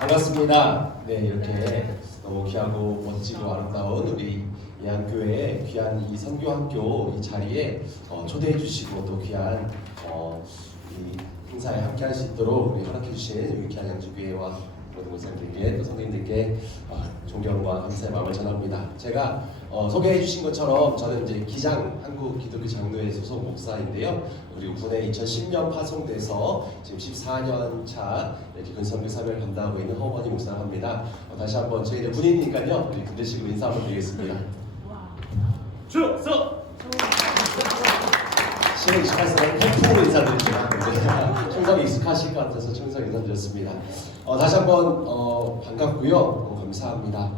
반갑습니다. 네, 이렇게 너무 귀하고 멋지고 아름다운 우리 예한교회의 귀한 이 선교학교 이 자리에 초대해 주시고 또 귀한 이 행사에 함께 할 수 있도록 우리 허락해 주신 우리 귀한 양주교회와 모든 목사님들께 또 선생님들께 존경과 감사의 마음을 전합니다. 제가 소개해 주신 것처럼 저는 이제 기장 한국기독교 장로회 소속 목사인데요. 그리고 군에 2010년 파송돼서 지금 14년 차 이렇게 근선교 사명을 감당하고 있는 허원희 목사를 합니다. 다시 한번 저희 이제 군인이니까요. 우리 군대식으로 인사 한번 드리겠습니다. 주석! 실은 28살은 태풍으로 인사드리지만 충성이 익숙하실 것 같아서 충성 인사드렸습니다. 다시 한번 반갑고요. 감사합니다.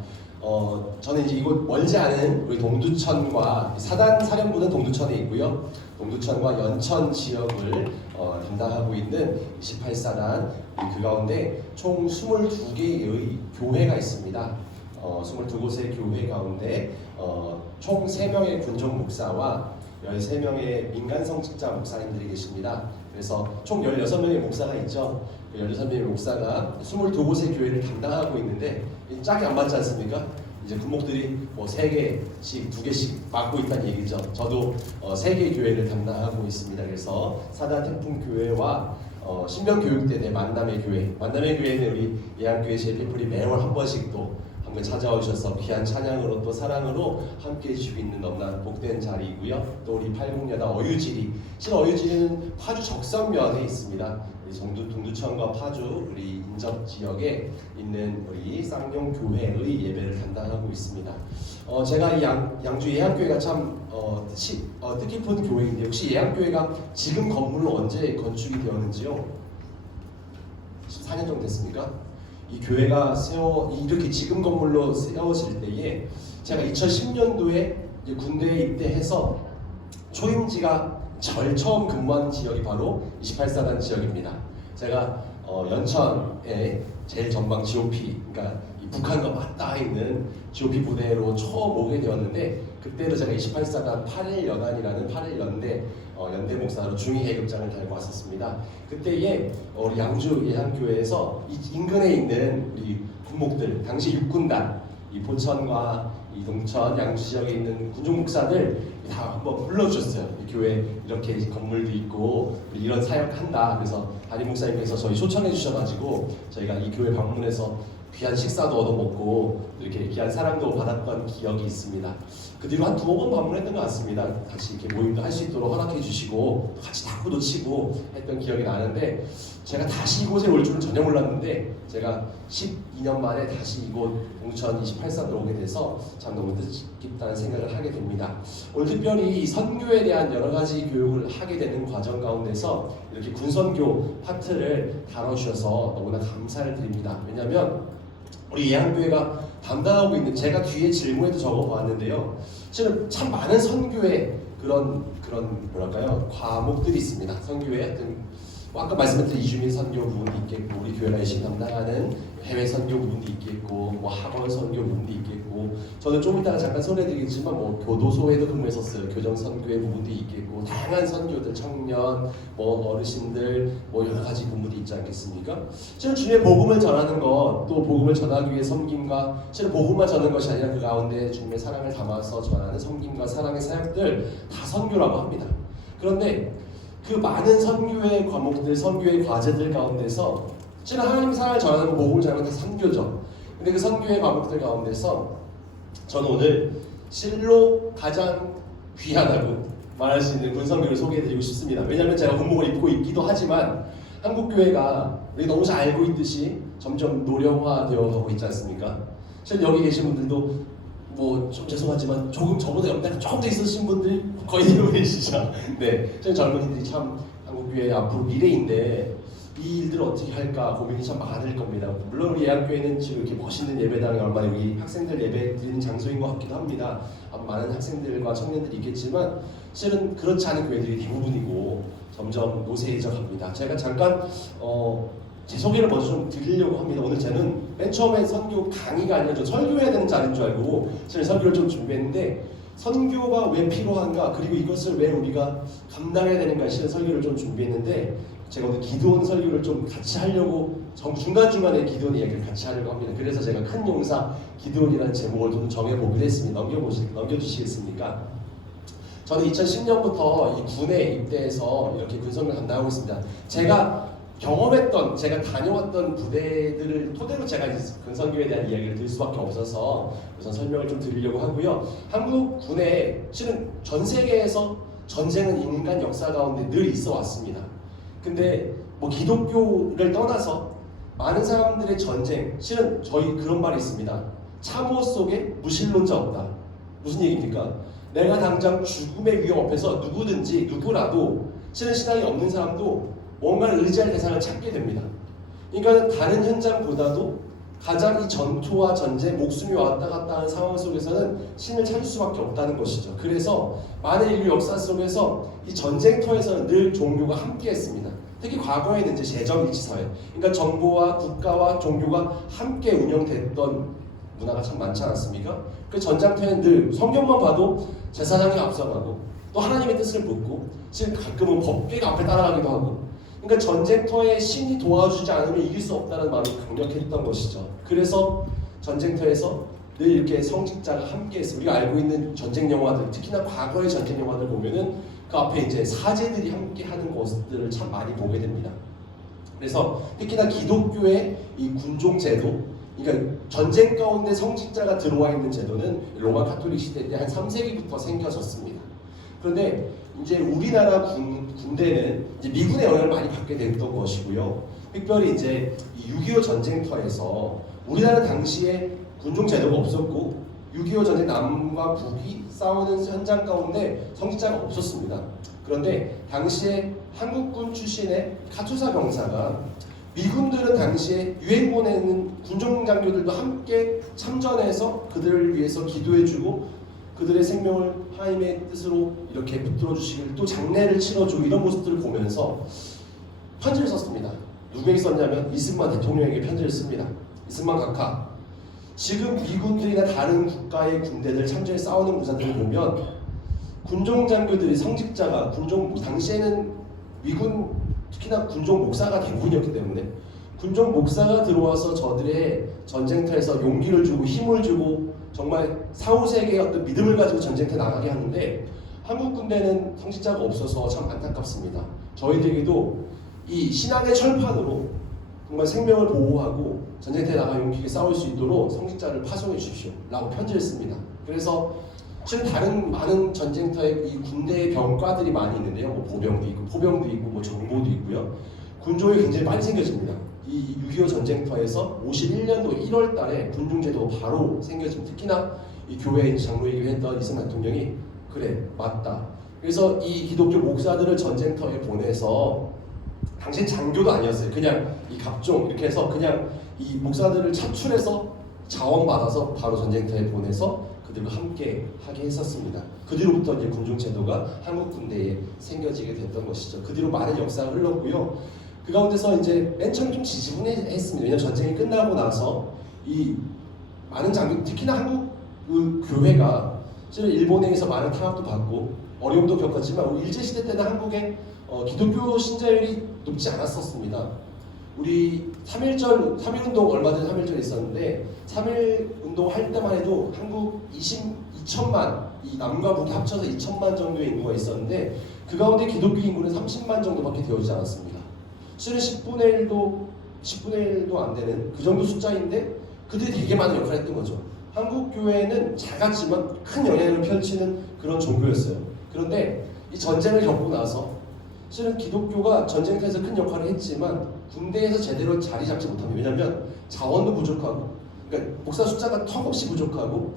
저는 이제 이곳 멀지 않은 우리 동두천과 사단 사령부는 동두천에 있고요. 동두천과 연천 지역을 담당하고 있는 28사단 그 가운데 총 22개의 교회가 있습니다. 22곳의 교회 가운데 총 3명의 군종 목사와 13명의 민간 성직자 목사님들이 계십니다. 그래서 총 16명의 목사가 있죠. 16명의 목사가 22곳의 교회를 담당하고 있는데 짝이 안 맞지 않습니까? 이제 군목들이 뭐 3개씩, 2개씩 맡고 있다는 얘기죠. 저도 3개의 교회를 담당하고 있습니다. 그래서 사단 태풍교회와 신병교육대 내 만남의 교회는 우리 예한교회 제피플이 매월 한 번씩 또 한번 찾아오셔서 귀한 찬양으로 또 사랑으로 함께 해주시고 있는 너무나 복된 자리이고요. 또 우리 80여다 어유지리, 어유지리는 파주 적성면에 있습니다. 우리 동두천과 파주 우리 인접 지역에 있는 우리 쌍용교회의 예배를 담당하고 있습니다. 제가 이 양주 예한교회가 참 뜻깊은 교회인데 혹시 예한교회가 지금 건물로 언제 건축이 되었는지요? 14년 정도 됐습니까? 이 교회가 이렇게 지금 건물로 세워질 때에 제가 2010년도에 군대에 입대해서 초임지가 처음 근무한 지역이 바로 28사단 지역입니다. 제가 연천에 제일 전방 GOP, 그러니까 이 북한과 맞닿아 있는 GOP 부대로 처음 오게 되었는데 그때도 제가 28사단 8일 여단이라는 8일 연대 연대 목사로 중위 계급장을 달고 왔었습니다. 그때에 우리 양주 예한교회에서 이 인근에 있는 우리 군목들, 당시 육군단, 이 포천과 이 동천, 양주 지역에 있는 군종 목사들 다 한번 불러주셨어요. 이 교회 이렇게 건물도 있고 우리 이런 사역한다. 그래서 담임 목사님께서 저희 초청해 주셔가지고 저희가 이 교회 방문해서 귀한 식사도 얻어먹고 이렇게 귀한 사랑도 받았던 기억이 있습니다. 그 뒤로 한 2번 방문했던 것 같습니다. 같이 이렇게 모임도 할 수 있도록 허락해 주시고 같이 탁구도 치고 했던 기억이 나는데 제가 다시 이곳에 올 줄은 전혀 몰랐는데 제가 12년 만에 다시 이곳 동천 28사로 오게 돼서 참 너무 뜻깊다는 생각을 하게 됩니다. 오늘 특별히 선교에 대한 여러 가지 교육을 하게 되는 과정 가운데서 이렇게 군선교 파트를 다뤄주셔서 너무나 감사를 드립니다. 왜냐하면 우리 예한교회가 담당하고 있는 제가 뒤에 질문에도 적어보았는데요. 실은 참 많은 선교의 그런 뭐랄까요 과목들이 있습니다. 선교회 하여튼 아까 말씀드린 이주민 선교 부분도 있겠고 우리 교회가 열심히 담당하는 해외 선교 부분도 있겠고 뭐 학원 선교 부분도 있겠고 저는 좀 이따가 잠깐 소개해드리겠지만 뭐 교도소에도 근무했었어요. 교정 선교의 부분도 있겠고 다양한 선교들 청년 뭐 어르신들 뭐 여러 가지 부분이 있지 않겠습니까? 실은 주님의 복음을 전하는 것 또 복음을 전하기 위해 섬김과 실은 복음만 전하는 것이 아니라 그 가운데 주님의 사랑을 담아서 전하는 섬김과 사랑의 사역들 다 선교라고 합니다. 그런데 그 많은 선교의 과목들, 선교의 과제들 가운데서 실은 하나님 사랑을 전하는 복음을 전하는 다 선교죠. 근데 그 선교의 과목들 가운데서 저는 오늘 실로 가장 귀하다고 말할 수 있는 군선교를 소개해드리고 싶습니다. 왜냐하면 제가 군복을 입고 있기도 하지만 한국교회가 우리 너무 잘 알고 있듯이 점점 노령화되어 가고 있지 않습니까? 실은 여기 계신 분들도 뭐 좀 죄송하지만 조금 저보다 연배가 조금 더 있으신 분들이 거의 대부분이시죠. 네, 젊은이들이 참 한국교회 앞으로 미래인데 이 일들을 어떻게 할까 고민이 참 많을 겁니다. 물론 우리 예한교회는 지금 이렇게 멋있는 예배당이 얼마나 우리 학생들 예배 드리는 장소인 것 같기도 합니다. 많은 학생들과 청년들이 있겠지만 실은 그렇지 않은 교회들이 대부분이고 점점 노쇠해져 갑니다. 제가 잠깐 제 소개를 먼저 좀 드리려고 합니다. 오늘 저는 맨 처음에 선교 강의가 아니라 좀 설교해야 되는 자리인 줄 알고 저는 설교를 좀 준비했는데 선교가 왜 필요한가 그리고 이것을 왜 우리가 감당해야 되는가 실은 설교를 좀 준비했는데 제가 오늘 기도원 설교를 좀 같이 하려고 중간중간에 기도원 이야기를 같이 하려고 합니다. 그래서 제가 큰 용사 기도원이라는 제목을 좀 정해보기로 했습니다. 넘겨주시겠습니까? 저는 2010년부터 이 군에 입대해서 이렇게 군성을 담당하고 있습니다. 제가 경험했던, 제가 다녀왔던 부대들을 토대로 제가 군성교에 대한 이야기를 드릴 수밖에 없어서 우선 설명을 좀 드리려고 하고요. 한국 군에 실은 전 세계에서 전쟁은 인간 역사 가운데 늘 있어 왔습니다. 근데 뭐 기독교를 떠나서 많은 사람들의 전쟁, 실은 저희 그런 말이 있습니다. 참호 속에 무신론자 없다. 무슨 얘기입니까? 내가 당장 죽음의 위험 앞에서 누구라도 실은 신앙이 없는 사람도 뭔가를 의지할 대상을 찾게 됩니다. 그러니까 다른 현장보다도 가장 이 전투와 전쟁, 목숨이 왔다 갔다 하는 상황 속에서는 신을 찾을 수밖에 없다는 것이죠. 그래서 많은 인류 역사 속에서 이 전쟁터에서는 늘 종교가 함께했습니다. 특히 과거에는 이제 제정일치사회, 그러니까 정부와 국가와 종교가 함께 운영됐던 문화가 참 많지 않았습니까? 그 전장터에는 늘 성경만 봐도 제사장이 앞서가고 또 하나님의 뜻을 묻고 지금 가끔은 법궤가 앞에 따라가기도 하고, 그러니까 전쟁터에 신이 도와주지 않으면 이길 수 없다는 마음이 강력했던 것이죠. 그래서 전쟁터에서 늘 이렇게 성직자가 함께해서 우리가 알고 있는 전쟁 영화들, 특히나 과거의 전쟁 영화들 보면은 그 앞에 이제 사제들이 함께하는 것들을 참 많이 보게 됩니다. 그래서 특히나 기독교의 이 군종 제도, 그러니까 전쟁 가운데 성직자가 들어와 있는 제도는 로마 카톨릭 시대 때 한 3세기부터 생겨졌습니다. 그런데 이제 우리나라 군대는 이제 미군의 영향을 많이 받게 됐던 것이고요. 특별히 이제 6.25 전쟁터에서 우리나라 당시에 군종 제도가 없었고 6.25 전쟁 남과 북이 싸우는 현장 가운데 성직자가 없었습니다. 그런데 당시에 한국군 출신의 카투사 병사가 미군들은 당시에 유엔 보내는 군종 장교들도 함께 참전해서 그들을 위해서 기도해주고 그들의 생명을 하나님의 뜻으로 이렇게 붙들어 주시길, 또 장례를 치러주고 이런 모습들을 보면서 편지를 썼습니다. 누구에게 썼냐면 이승만 대통령에게 편지를 씁니다. 이승만 각하, 지금 미군들이나 다른 국가의 군대들 참전에 싸우는 무사들을 보면 군종 장교들이 성직자가 당시에는 미군 특히나 군종 목사가 대부분이었기 때문에 군종 목사가 들어와서 저들의 전쟁터에서 용기를 주고 힘을 주고 정말 사후세계의 어떤 믿음을 가지고 전쟁터에 나가게 하는데 한국 군대는 성직자가 없어서 참 안타깝습니다. 저희들에게도 이 신앙의 철판으로 정말 생명을 보호하고 전쟁터에 나가 용기 있게 싸울 수 있도록 성직자를 파송해 주십시오 라고 편지를 씁니다. 그래서 실은 다른 많은 전쟁터에 이 군대의 병과들이 많이 있는데요. 뭐 보병도 있고 포병도 있고 뭐 정보도 있고요. 군종이 굉장히 빨리 생겨집니다. 이 6.25 전쟁터에서 51년도 1월 달에 군중제도가 바로 생겨집니다. 특히나 이 교회 장로이기도 했던 이승만 대통령이 그래 맞다. 그래서 이 기독교 목사들을 전쟁터에 보내서 당신 장교도 아니었어요. 그냥 이 갑종 이렇게 해서 그냥 이 목사들을 차출해서 자원받아서 바로 전쟁터에 보내서 그들과 함께 하게 했었습니다. 그 뒤로부터 이제 군중제도가 한국 군대에 생겨지게 됐던 것이죠. 그 뒤로 많은 역사가 흘렀고요. 그 가운데서 이제 맨 처음 좀 지지분했습니다. 왜냐하면 전쟁이 끝나고 나서 이 많은 장교, 특히나 한국 그 교회가 실은 일본에서 많은 탄압도 받고 어려움도 겪었지만 우리 일제시대 때는 한국의 기독교 신자율이 높지 않았었습니다. 우리 3.1운동 얼마 전에 3.1절 있었는데 3.1운동 할 때만 해도 한국 2천만, 이 남과 북이 합쳐서 2천만 정도의 인구가 있었는데 그 가운데 기독교 인구는 30만 정도밖에 되어지지 않았습니다. 실은 10분의 1도 안 되는 그 정도 숫자인데 그들이 되게 많은 역할을 했던 거죠. 한국 교회는 작았지만 큰 영향을 펼치는 그런 종교였어요. 그런데 이 전쟁을 겪고 나서 실은 기독교가 전쟁터에서 큰 역할을 했지만 군대에서 제대로 자리 잡지 못합니다. 왜냐하면 자원도 부족하고, 그러니까 목사 숫자가 턱없이 부족하고,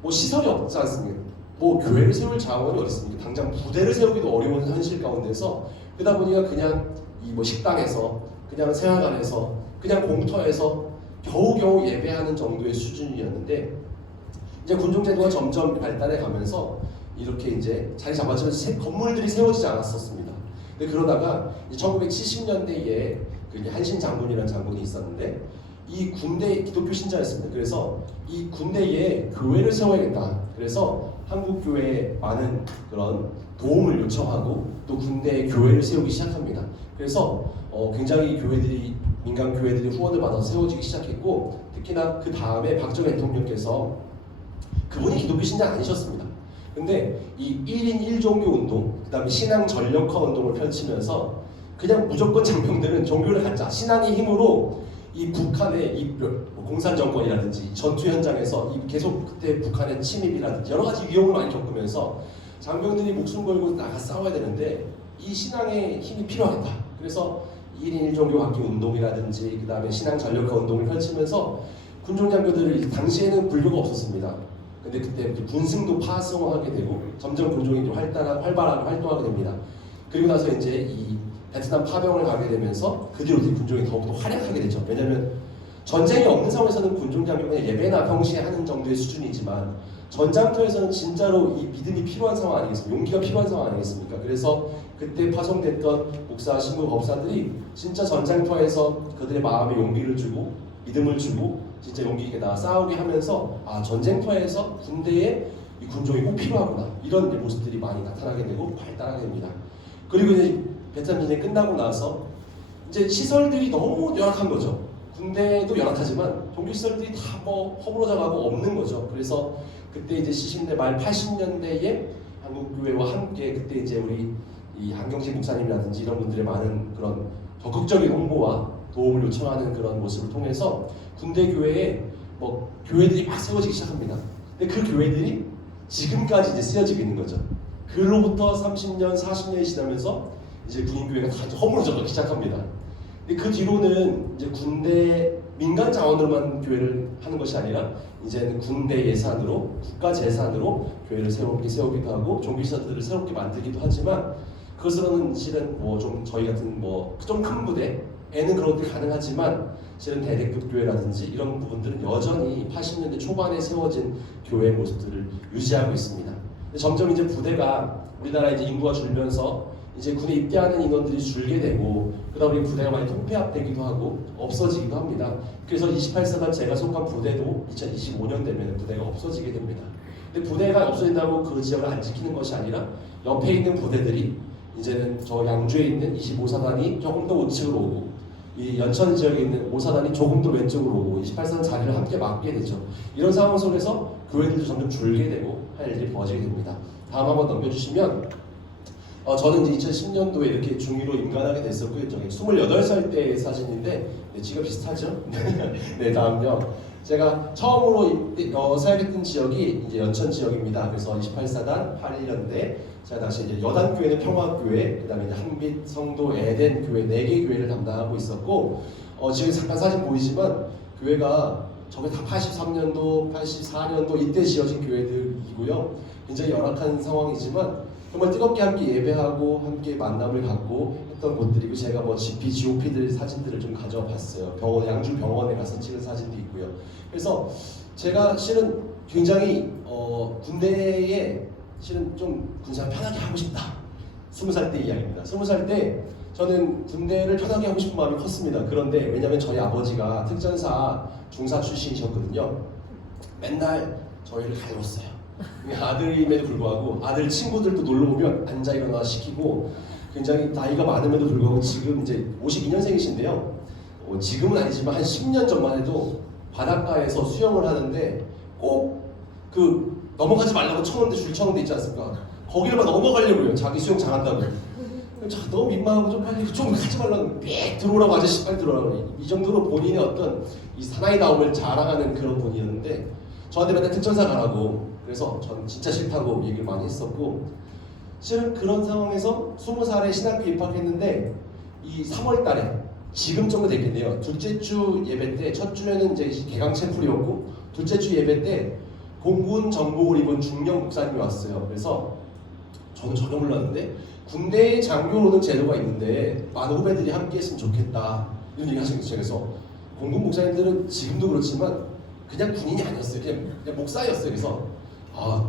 뭐 시설이 없지 않습니까? 뭐 교회를 세울 자원이 어디 있습니까? 당장 부대를 세우기도 어려운 현실 가운데서 그러다 보니까 그냥 이 뭐 식당에서, 그냥 생활관에서, 그냥 공터에서 겨우겨우 예배하는 정도의 수준이었는데 이제 군종제도가 점점 발달해 가면서 이렇게 이제 자리 잡아지면서 건물들이 세워지지 않았었습니다. 근데 그러다가 1970년대에 그 한신 장군이라는 장군이 있었는데 이 군대 기독교 신자였습니다. 그래서 이 군대에 교회를 세워야겠다. 그래서 한국 교회에 많은 그런 도움을 요청하고 또 군대에 교회를 세우기 시작합니다. 그래서 굉장히 교회들이 민간 교회들이 후원을 받아서 세워지기 시작했고 특히나 그 다음에 박정희 대통령께서 그분이 기독교 신장 아니셨습니다. 근데 이 1인 1종교 운동, 그 다음에 신앙 전력화 운동을 펼치면서 그냥 무조건 장병들은 종교를 갖자, 신앙의 힘으로 이 북한의 이 공산 정권이라든지 전투 현장에서 계속 그때 북한의 침입이라든지 여러 가지 위험을 많이 겪으면서 장병들이 목숨 걸고 나가 싸워야 되는데 이 신앙의 힘이 필요하겠다. 그래서 1인 1종교 학교 운동이라든지 그 다음에 신앙 전력화 운동을 펼치면서 군종 장교들을 당시에는 불교가 없었습니다. 근데 그때 군승도 파송하게 되고 점점 군종이 좀 활발하게 활동하게 됩니다. 그리고 나서 이제 이 베트남 파병을 가게 되면서 그 뒤로 군종이 더욱더 활약하게 되죠. 왜냐하면 전쟁이 없는 상황에서는 군종 장교가 예배나 평시에 하는 정도의 수준이지만 전장터에서는 진짜로 이 믿음이 필요한 상황 아니겠습니까? 용기가 필요한 상황 아니겠습니까? 그래서 그때 파송됐던 목사, 신부, 법사들이 진짜 전장터에서 그들의 마음에 용기를 주고 믿음을 주고 진짜 용기 있게 나 싸우게 하면서 전쟁터에서 군대에 이 군종이 꼭 필요하구나 이런 모습들이 많이 나타나게 되고 발달하게 됩니다. 그리고 이제 베트남 전쟁이 끝나고 나서 이제 시설들이 너무 열악한 거죠. 군대도 열악하지만 종교 시설들이 다 뭐 허물어져가고 없는 거죠. 그래서 그때 이제 70년대 말 80년대에 한국교회와 함께 그때 이제 우리 이 한경식 목사님이라든지 이런 분들의 많은 그런 적극적인 홍보와 도움을 요청하는 그런 모습을 통해서 군대 교회에 뭐 교회들이 막 세워지기 시작합니다. 근데 그 교회들이 지금까지 이제 쓰여지고 있는 거죠. 그로부터 30년, 40년이 지나면서 이제 군인 교회가 다 허물어져가기 시작합니다. 근데 그 뒤로는 이제 군대 민간 자원으로만 교회를 하는 것이 아니라 이제는 군대 예산으로 국가 재산으로 교회를 세우기도 하고 종교시설들을 새롭게 만들기도 하지만 그것으로는 실은 뭐 좀 저희 같은 뭐 좀 큰 부대에는 그런 것들이 가능하지만 실은 대대급 교회라든지 이런 부분들은 여전히 80년대 초반에 세워진 교회의 모습들을 유지하고 있습니다. 점점 이제 부대가 우리나라 이제 인구가 줄면서 이제 군에 입대하는 인원들이 줄게 되고 그러다 보니 부대가 많이 통폐합되기도 하고 없어지기도 합니다. 그래서 28사단 제가 속한 부대도 2025년 되면 부대가 없어지게 됩니다. 근데 부대가 없어진다고 그 지역을 안 지키는 것이 아니라 옆에 있는 부대들이 이제는 저 양주에 있는 25사단이 조금 더 우측으로 오고 이 연천 지역에 있는 5사단이 조금 더 왼쪽으로 오고 28사단 자리를 함께 맡게 되죠. 이런 상황 속에서 교회들도 점점 줄게 되고 할 일이 벌어지게 됩니다. 다음 한번 넘겨주시면 저는 이제 2010년도에 이렇게 중위로 임관하게 됐었고요. 저기 28살 때 사진인데 네, 지금 비슷하죠? 네, 다음요. 제가 처음으로 사역했던 지역이 이제 연천 지역입니다. 그래서 28사단 81년대 제가 당시 이제 여단교회는 평화교회, 그다음에 이제 한빛, 성도, 에덴 교회 4개 교회를 담당하고 있었고 지금 잠깐 사진 보이지만 교회가 저게 다 83년도, 84년도 이때 지어진 교회들이고요. 굉장히 열악한 상황이지만 정말 뜨겁게 함께 예배하고 함께 만남을 갖고 했던 곳들이고 제가 뭐 GP, GOP들 사진들을 좀 가져와 봤어요. 양주 병원에 가서 찍은 사진도 있고요. 그래서 제가 실은 굉장히 군대에 실은 좀 군생활 편하게 하고 싶다. 20살 때 이야기입니다. 20살 때 저는 군대를 편하게 하고 싶은 마음이 컸습니다. 그런데 왜냐면 저희 아버지가 특전사 중사 출신이셨거든요. 맨날 저희를 갈궜어요. 아들임에도 불구하고 아들 친구들도 놀러 오면 앉아 일어나 시키고 굉장히 나이가 많음에도 불구하고 지금 이제 52년생이신데요. 지금은 아니지만 한 10년 전만 해도 바닷가에서 수영을 하는데 꼭 그 넘어가지 말라고 쳐놓은 데 줄 쳐놓은 데 있지 않습니까? 거기를 넘어가려고 해요. 자기 수영 잘한다고. 너무 민망하고 좀 빨리 좀 가지 말라고 삐 들어오라고 아저씨 빨리 들어오라고 이 정도로 본인의 어떤 이 사나이다움을 자랑하는 그런 분이었는데 저한테 맨날 특전사 가라고 그래서 전 진짜 싫다고 얘기를 많이 했었고 실은 그런 상황에서 20살에 신학교 입학했는데 이 3월 달에 지금 정도 됐겠네요. 둘째 주 예배 때 첫 주에는 이제 개강 채플이었고 둘째 주 예배 때 공군 정복을 입은 중령 목사님이 왔어요. 그래서 저는 전혀 몰랐는데 군대에 장교로 오는 제도가 있는데 많은 후배들이 함께 했으면 좋겠다 이런 얘기 하시는 거죠. 그래서 공군 목사님들은 지금도 그렇지만 그냥 군인이 아니었어요. 그냥 목사였어요. 그래서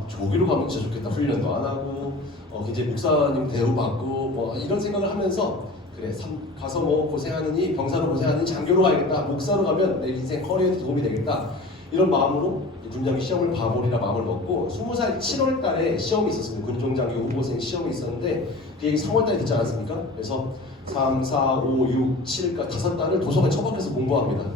저기로 가면 진짜 좋겠다. 훈련도 안 하고 굉장히 목사님 대우받고 뭐 이런 생각을 하면서 그래 가서 뭐 고생하느니 병사로 고생하느니 장교로 가야겠다. 목사로 가면 내 인생 커리어에 도움이 되겠다. 이런 마음으로 군장교 시험을 봐보리라 마음을 먹고 20살 7월 달에 시험이 있었습니다. 군종장교 후보생 시험이 있었는데 그게 3월 달에 됐지 않았습니까? 그래서 3, 4, 5, 6, 7까지 5달을 도서관에 처박혀서 공부합니다.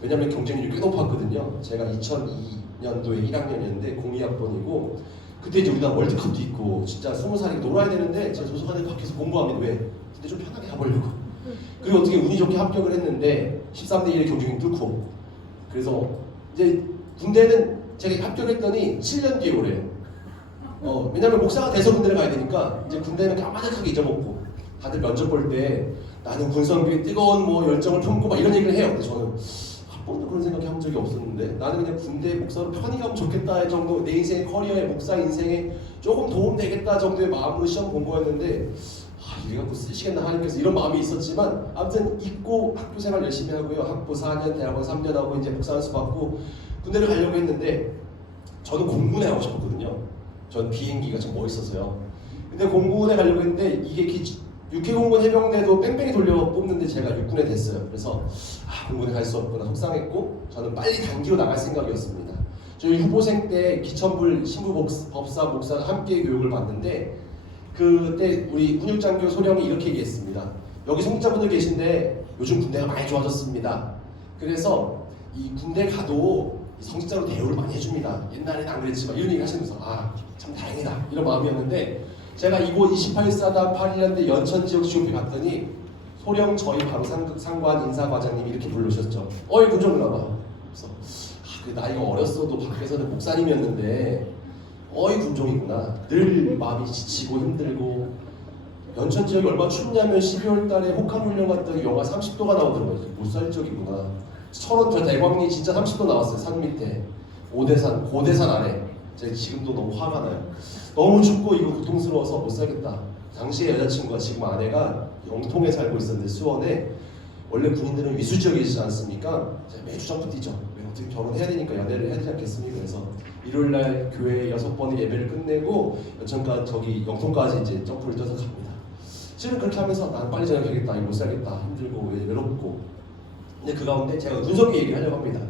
왜냐하면 경쟁률이 꽤 높았거든요. 제가 2002년도에 1학년이었는데 02학번이고 그때 이제 우리나라 월드컵도 있고 진짜 20살이 놀아야 되는데 제가 도서관에 밖에서 공부합니다. 왜? 근데 좀 편하게 가보려고. 그리고 어떻게 운이 좋게 합격을 했는데 13대 1의 경쟁이 뚫고 그래서 이제 군대는 제가 합격했더니 7년 뒤에 오래요. 왜냐면 목사가 돼서 군대를 가야 되니까 이제 군대는 까마득하게 잊어먹고 다들 면접 볼 때 나는 군성교의 뜨거운 뭐 열정을 품고 막 이런 얘기를 해요. 근데 저는 한 번도 그런 생각해 본 적이 없었는데 나는 그냥 군대 목사로 편히 가면 좋겠다 할 정도 내 인생의 커리어에 목사 인생에 조금 도움 되겠다 정도의 마음으로 시험 본 거였는데 이게 갖고 쓰시겠나 하나님께서 이런 마음이 있었지만 아무튼 잊고 학교 생활 열심히 하고요. 학부 4년, 대학원 3년 하고 이제 목사 안수 받고 군대를 가려고 했는데 저는 공군에 가고 싶었거든요. 전 비행기가 좀 멋있어서요. 근데 공군에 가려고 했는데 이게 육해공군 해병대도 뺑뺑이 돌려 뽑는데 제가 육군에 됐어요. 그래서 공군에 갈 수 없구나 속상했고 저는 빨리 단기로 나갈 생각이었습니다. 저희 후보생 때 기천불 신부 법사 목사가 함께 교육을 받는데 그때 우리 훈육장교 소령이 이렇게 얘기했습니다. 여기 성직자분들 계신데 요즘 군대가 많이 좋아졌습니다. 그래서 이 군대 가도 성직자로 대우를 많이 해줍니다. 옛날에는 안 그랬지만 이런 얘기 하시면서 참 다행이다 이런 마음이었는데 제가 이곳 28사단 8일년대 연천지역 지옥에 갔더니 소령 저희 바로 상관 인사과장님이 이렇게 부르셨죠. 어이 군종 나와. 그래서 그 나이가 어렸어도 밖에서는 목사님이었는데 어이 군종이구나. 늘 마음이 지치고 힘들고 연천 지역이 얼마나 춥냐면 12월 달에 혹한훈련 갔더니 영하 30도가 나오더라고요. 못 살 적이구나. 철원 저 대광리 진짜 30도 나왔어요. 산 밑에 오대산 고대산 아래. 제가 지금도 너무 화가 나요. 너무 춥고 이거 고통스러워서 못 살겠다. 당시에 여자친구가 지금 아내가 영통에 살고 있었는데 수원에 원래 군인들은 위수 지역에 있지 않습니까? 제가 매주 점프 뛰죠. 어떻게 결혼해야 되니까 연애를 해야 되지 않겠습니까? 그래서 일요일날 교회 6번의 예배를 끝내고 연천까지 저기 영통까지 이제 점프를 뛰어서 갑니다. 실은 그렇게 하면서 난 빨리 저녁 가겠다, 이거 못 살겠다, 힘들고 외롭고. 근데 그 가운데 제가 분석의 얘기를 하려고 합니다.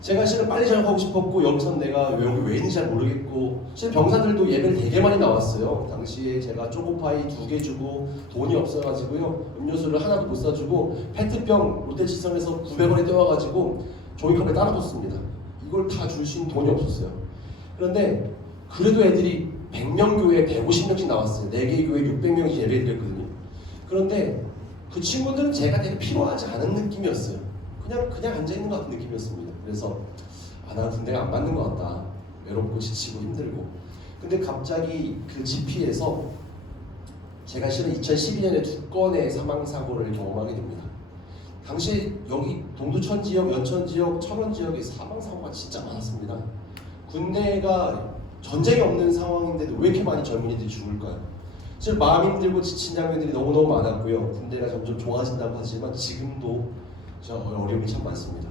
제가 실은 빨리 전역하고 싶었고 여기선 내가 여기 왜 있는지 잘 모르겠고 실 병사들도 예배를 되게 많이 나왔어요. 당시에 제가 초코파이 2개 주고 돈이 없어가지고요 음료수를 하나도 못 사주고 페트병 롯데지점에서 900원에 떼와가지고 종이컵에 따라줬습니다. 이걸 다 줄 수 있는 돈이 없었어요. 그런데 그래도 애들이 100명 교회에 150명씩 나왔어요. 4개 교회에 600명이 예배드렸거든요. 그런데 그 친구들은 제가 되게 필요하지 않은 느낌이었어요. 그냥 앉아있는 것 같은 느낌이었습니다. 그래서 나 군대가 안 맞는 것 같다. 외롭고 지치고 힘들고. 근데 갑자기 그 GP에서 제가 실은 2012년에 2건의 사망사고를 경험하게 됩니다. 당시 여기 동두천 지역, 연천 지역, 철원 지역에 사망사고가 진짜 많았습니다. 군대가 전쟁이 없는 상황인데도 왜 이렇게 많이 젊은이들이 죽을까요? 사실 마음 힘들고 지친 장면들이 너무너무 많았고요. 군대가 점점 좋아진다고 하지만 지금도 어려움이 참 많습니다.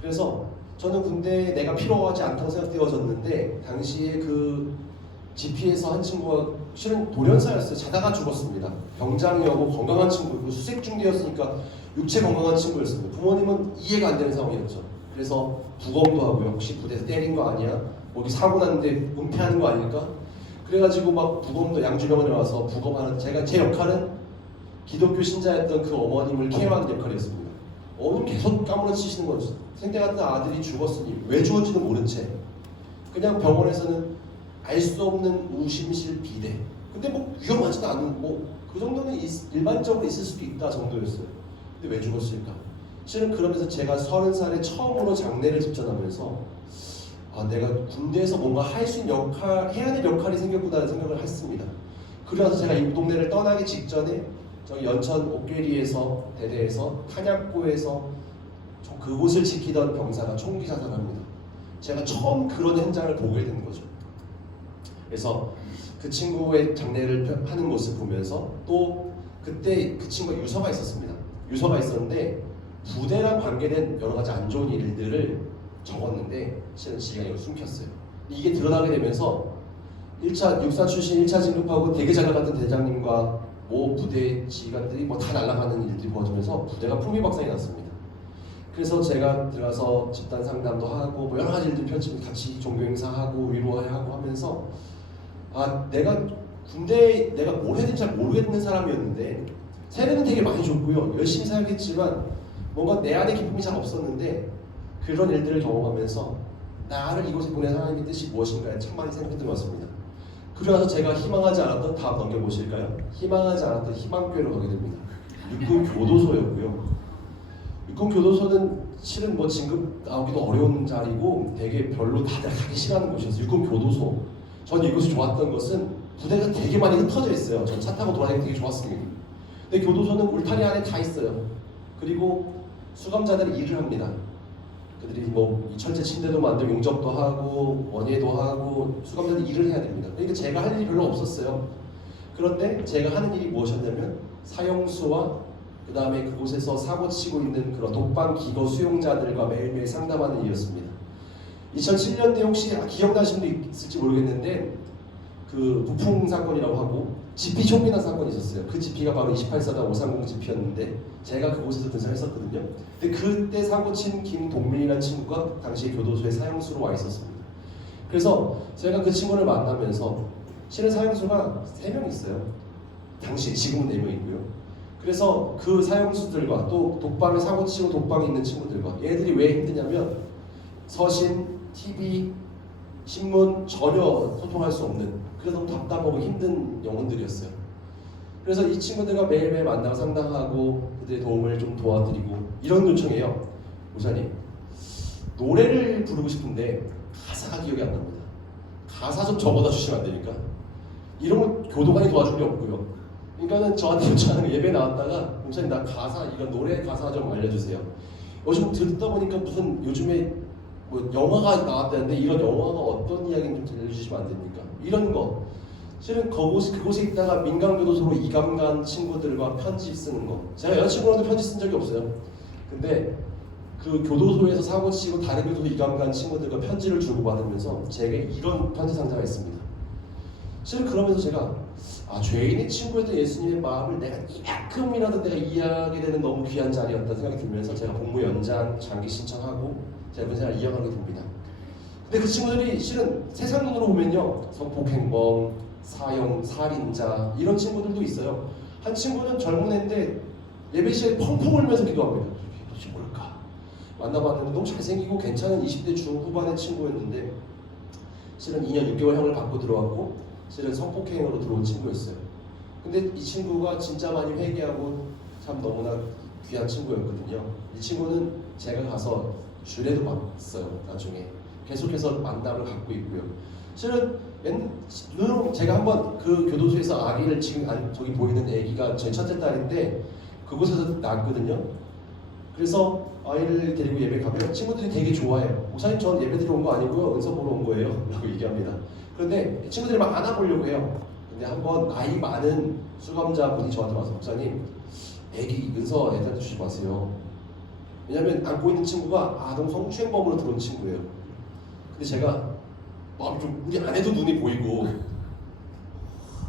그래서 저는 군대에 내가 필요하지 않다고 생각되어졌는데 당시에 그 GP에서 한 친구가 실은 돌연사였어요. 자다가 죽었습니다. 병장이었고 건강한 친구고 수색 중대였으니까 육체 건강한 친구였습니다. 부모님은 이해가 안 되는 상황이었죠. 그래서 부검도 하고요. 혹시 부대에서 때린 거 아니야? 여기 사고 났는데 은폐하는 거 아닐까? 그래가지고 막 부검도 양주병원에 와서 부검하는 제 역할은 기독교 신자였던 그 어머님을 케어하는 역할이었습니다. 어머님 계속 까무러치시는 거죠. 생때 같은 아들이 죽었으니 왜 죽었지도 모른 채 그냥 병원에서는 알 수 없는 우심실 비대. 근데 뭐 위험하지도 않은 그 정도는 일반적으로 있을 수도 있다 정도였어요. 근데 왜 죽었을까? 실은 그러면서 제가 30살에 처음으로 장례를 집전하면서 내가 군대에서 뭔가 할 수 있는 해야 될 역할이 생겼구나라는 생각을 했습니다. 그래서 제가 이 동네를 떠나기 직전에 저기 연천 옥괴리에서 대대에서 탄약고에서 그곳을 지키던 병사가 총기 자살합니다. 제가 처음 그런 현장을 보게 된 거죠. 그래서 그 친구의 장례를 하는 모습 보면서 또 그때 그 친구가 유서가 있었습니다. 유서가 있었는데 부대랑 관계된 여러 가지 안 좋은 일들을 적었는데 실은 지가 이걸 숨겼어요. 이게 드러나게 되면서 1차 육사 출신 1차 진급하고 되게 잘 나갔던 대장님과 부대 지휘관들이 다 날아가는 일들이 벌어지면서 부대가 풍비박산이 났습니다. 그래서 제가 들어가서 집단 상담도 하고 여러 가지 일들 펼치면서 같이 종교 행사하고 위로하고 하면서 내가 군대에 내가 뭘 해야 될지 잘 모르겠는 사람이었는데 세례는 되게 많이 줬고요. 열심히 사역했지만 뭔가 내 안에 기쁨이 잘 없었는데 그런 일들을 경험하면서 나를 이곳에 보낸 하나님의 뜻이 무엇인가에 참 많이 생각했던 것 같습니다. 그러면서 제가 희망하지 않았던, 다음 넘겨보실까요? 희망하지 않았던 희망교회로 가게 됩니다. 육군교도소였고요. 육군교도소는 실은 뭐 진급 나오기도 어려운 자리고 되게 별로 다들 가기 싫어하는 곳이었어요. 육군교도소. 전 이곳이 좋았던 것은 부대가 되게 많이 흩어져 있어요. 전 차 타고 돌아다니기 되게 좋았습니다. 근데 교도소는 울타리 안에 다 있어요. 그리고 수감자들이 일을 합니다. 그들이 뭐 철제 침대도 만들고 용접도 하고 원예도 하고 수감자들이 일을 해야 됩니다. 그러니까 제가 할 일이 별로 없었어요. 그런데 제가 하는 일이 무엇이었냐면 사형수와 그 다음에 그곳에서 사고치고 있는 그런 독방 기거 수용자들과 매일매일 상담하는 일이었습니다. 2007년대 혹시 기억나시는 분 있을지 모르겠는데 그 부풍 사건이라고 하고 지피 총민한 사건이 있었어요. 그 지피가 바로 28사단 530 지피였는데 제가 그곳에서 근무했었거든요. 근데 그때 사고친 김동민이라는 친구가 당시 교도소에 사형수로 와 있었습니다. 그래서 제가 그 친구를 만나면서 실은 사형수가 3명 있어요. 당시 지금은 4명이고요. 그래서 그 사형수들과 또 독방에 사고치고 독방에 있는 친구들과 얘들이 왜 힘드냐면 서신, TV, 신문 전혀 소통할 수 없는, 그래서 너무 답답하고 힘든 영혼들이었어요. 그래서 이 친구들과 매일매일 만나고 상담하고 그들의 도움을 좀 도와드리고 이런 요청이에요. 목사님, 노래를 부르고 싶은데 가사가 기억이 안 납니다. 가사 좀 적어다 주시면 안 됩니까? 이런 건 교도관이 도와줄 게 없고요. 그러니까는 저한테 요청하는 예배 나왔다가 목사님 나 가사, 이런 노래 가사 좀 알려주세요. 요즘 듣다 보니까 무슨 요즘에 뭐 영화가 나왔다는데 이런 영화가 어떤 이야기인지 좀 들려주시면 안 됩니까? 이런 거. 실은 그곳에 있다가 민간교도소로 이감간 친구들과 편지 쓰는 거. 제가 여자친구랑도 편지 쓴 적이 없어요. 근데 그 교도소에서 사고치고 다른 교도소 이감간 친구들과 편지를 주고받으면서 제게 이런 편지 상자가 있습니다. 실은 그러면서 제가 죄인의 친구였던 예수님의 마음을 내가 이만큼이라도 내가 이해하게 되는 너무 귀한 자리였다 생각이 들면서 제가 복무 연장 장기 신청하고 제가 그 생활을 이어가게 됩니다. 근데 그 친구들이 실은 세상 눈으로 보면요, 성폭행범, 사형, 살인자 이런 친구들도 있어요. 한 친구는 젊은 애인데 예배 시간에 펑펑 울면서 기도합니다. 도대체 뭘까? 만나봤는데 너무 잘생기고 괜찮은 20대 중후반의 친구였는데 실은 2년 6개월형을 받고 들어왔고 실은 성폭행으로 들어온 친구였어요. 근데 이 친구가 진짜 많이 회개하고 참 너무나 귀한 친구였거든요. 이 친구는 제가 가서 주례도 봤어요. 나중에 계속해서 만남을 갖고 있고요. 실은 제가 한번 그 교도소에서 아기를 지금 저기 보이는 아기가 제 첫째 딸인데 그곳에서 낳았거든요. 그래서 아이를 데리고 예배 가면 친구들이 되게 좋아해요. 목사님 전 예배 드리러 온 거 아니고요, 은서 보러 온 거예요 라고 얘기합니다. 그런데 친구들이 막 안아보려고 해요. 근데 한번 나이 많은 수감자분이 저한테 와서 목사님 애기 은서 애들한테 주지 마세요. 왜냐면 안고 있는 친구가 아동 성추행범으로 들어온 친구예요. 근데 제가 마음이 좀, 우리 아내도 눈이 보이고,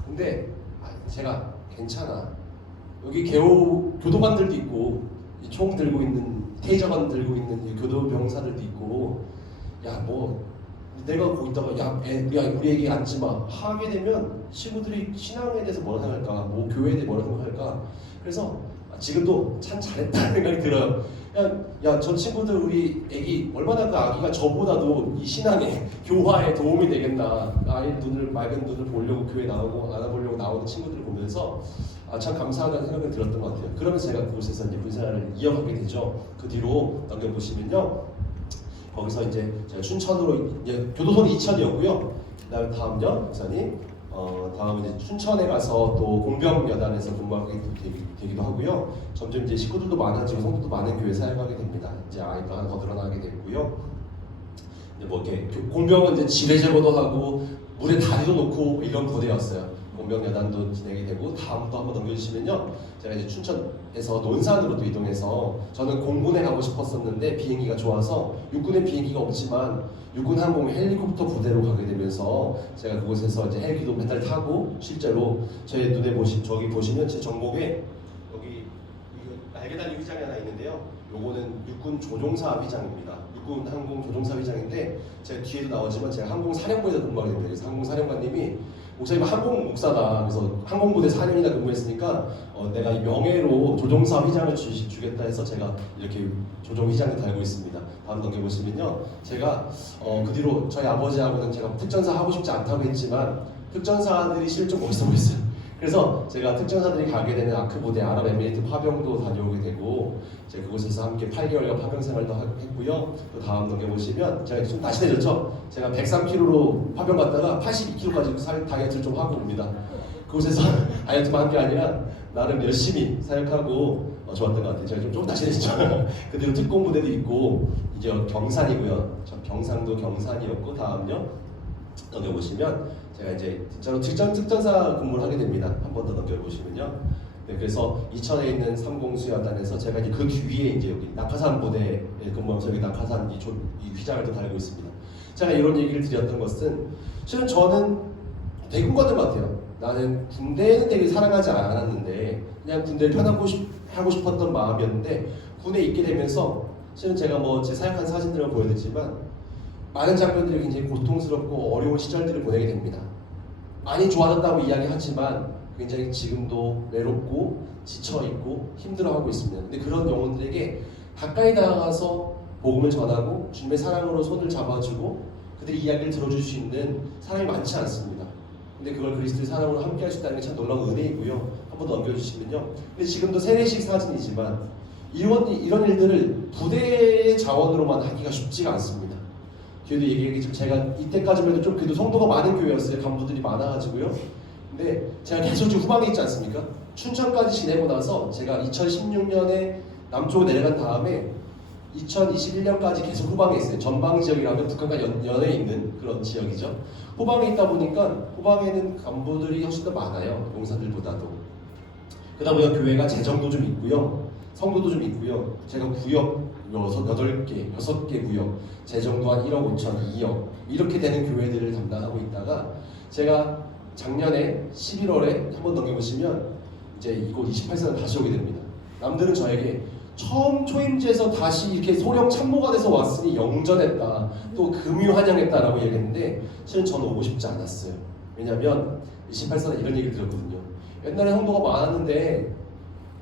근데 제가 괜찮아. 여기 교도관들도 있고, 이 총 들고 있는, 테이저건 들고 있는 교도병사들도 있고, 야 뭐 내가 거기 있다가 야 우리 애기 앉지 마 하게 되면 친구들이 신앙에 대해서 뭐라 생각할까, 뭐 교회에 대해 뭐라 생각할까. 그래서 지금도 참 잘했다는 생각이 들어요. 야 저 친구들 우리 애기 얼마나 그 아기가 저보다도 이 신앙에 교화에 도움이 되겠나. 아이 눈을 맑은 눈을 보려고 교회 나오고 안아보려고 나오는 친구들을 보면서 참 감사하다는 생각이 들었던 것 같아요. 그러면서 제가 그곳에서 이제 군생활을 이어가게 되죠. 그 뒤로 넘겨보시면요, 거기서 이제 제가 춘천으로, 이제 교도소는 이천이었고요. 그다음에 다음요, 목사님. 다음은 이제 춘천에 가서 또 공병여단에서 공부하게 되기도 하고요. 점점 이제 식구들도 많아지고 성도도 많은 교회 사역하게 됩니다. 이제 아이가 하나 더 늘어나게 됐고요. 뭐 이렇게 공병은 이제 지뢰 제거도 하고 물에 다리도 놓고 이런 부대였어요. 공병여단도 진행이 되고, 다음도 한번 넘겨주시면요, 제가 이제 춘천에서 논산으로 또 이동해서 저는 공군에 가고 싶었었는데 비행기가 좋아서 육군에 비행기가 없지만 육군 항공 헬리콥터 부대로 가게 되면서 제가 그곳에서 이제 헬기도 맨날 타고 실제로 저희 눈에 저기 보시면 제 전복에 여기 날개달린 휘장이 하나 있는데요. 요거는 육군 조종사 휘장입니다. 육군 항공 조종사 휘장인데 제가 뒤에도 나오지만 제가 항공사령부에서 근무하게 됩니다. 그래서 항공사령관님이 목사님 항공 목사다. 그래서 항공부대 4년이나 근무했으니까 내가 명예로 조종사 휘장을 주겠다 해서 제가 이렇게 조종 휘장을 달고 있습니다. 다음 넘겨보시면요. 제가 그 뒤로 저희 아버지하고는 제가 특전사 하고 싶지 않다고 했지만 특전사들이 실은 좀 멋있어 보였어요. 그래서 제가 특전사들이 가게 되는 아크부대 아랍에미리트 파병도 다녀오게 되고 이제 그곳에서 함께 8개월간 파병 생활도 했고요. 또 다음 넘겨보시면 제가 좀 날씬해졌죠. 제가 103kg로 파병 갔다가 82kg까지 살 다이어트를 좀 하고 옵니다. 그곳에서 다이어트만 한 게 아니라 나름 열심히 사역하고 좋았던 것 같아요. 제가 좀 날씬해졌죠. 그 뒤로 특공부대도 있고 이제 경산이고요. 저 경상도 경산이었고 다음요 넘겨보시면 제가 이제 특전사 근무를 하게 됩니다. 한 번 더 넘겨보시면요. 네, 그래서 이천에 있는 30수야단에서 제가 이제 그 뒤에 이제 여기 낙하산 부대에 근무하면서 여기 낙하산 이 휘장을 또 달고 있습니다. 제가 이런 얘기를 드렸던 것은 실은 저는 되게 꿈꿨던 것 같아요. 나는 군대는 되게 사랑하지 않았는데 그냥 군대를 하고 싶었던 마음이었는데 군대에 있게 되면서 실은 제가 뭐 제 사역한 사진들을 보여드리지만 많은 장면들이 굉장히 고통스럽고 어려운 시절들을 보내게 됩니다. 많이 좋아졌다고 이야기하지만 굉장히 지금도 외롭고 지쳐있고 힘들어하고 있습니다. 근데 그런 영혼들에게 가까이 다가가서 복음을 전하고 주님의 사랑으로 손을 잡아주고 그들의 이야기를 들어줄 수 있는 사람이 많지 않습니다. 근데 그걸 그리스도의 사랑으로 함께 할 수 있다는 게 참 놀라운 은혜이고요. 한 번 더 넘겨주시면요. 근데 지금도 세례식 사진이지만 이런 일들을 부대의 자원으로만 하기가 쉽지가 않습니다. 교회도 얘기했지만 제가 이때까지만 해도 좀 그래도 성도가 많은 교회였어요. 간부들이 많아가지고요. 근데 제가 계속 지금 후방에 있지 않습니까? 춘천까지 지내고 나서 제가 2016년에 남쪽으로 내려간 다음에 2021년까지 계속 후방에 있어요. 전방 지역이라면 북한과 연해 있는 그런 지역이죠. 후방에 있다 보니까 후방에는 간부들이 훨씬 더 많아요. 용사들보다도. 그러다 보니까 교회가 재정도 좀 있고요. 성도도 좀 있고요. 제가 구역 6개 구역, 재정도 한 1억 5천, 2억 이렇게 되는 교회들을 담당하고 있다가 제가 작년에 11월에 한번 넘겨보시면 이제 이곳 28사를 다시 오게 됩니다. 남들은 저에게 처음 초임지에서 다시 이렇게 소령 참모가 돼서 왔으니 영전했다, 또 금유 환영했다라고 얘기했는데 실은 저는 오고 싶지 않았어요. 왜냐하면 28사는 이런 얘기를 들었거든요. 옛날에 성도가 많았는데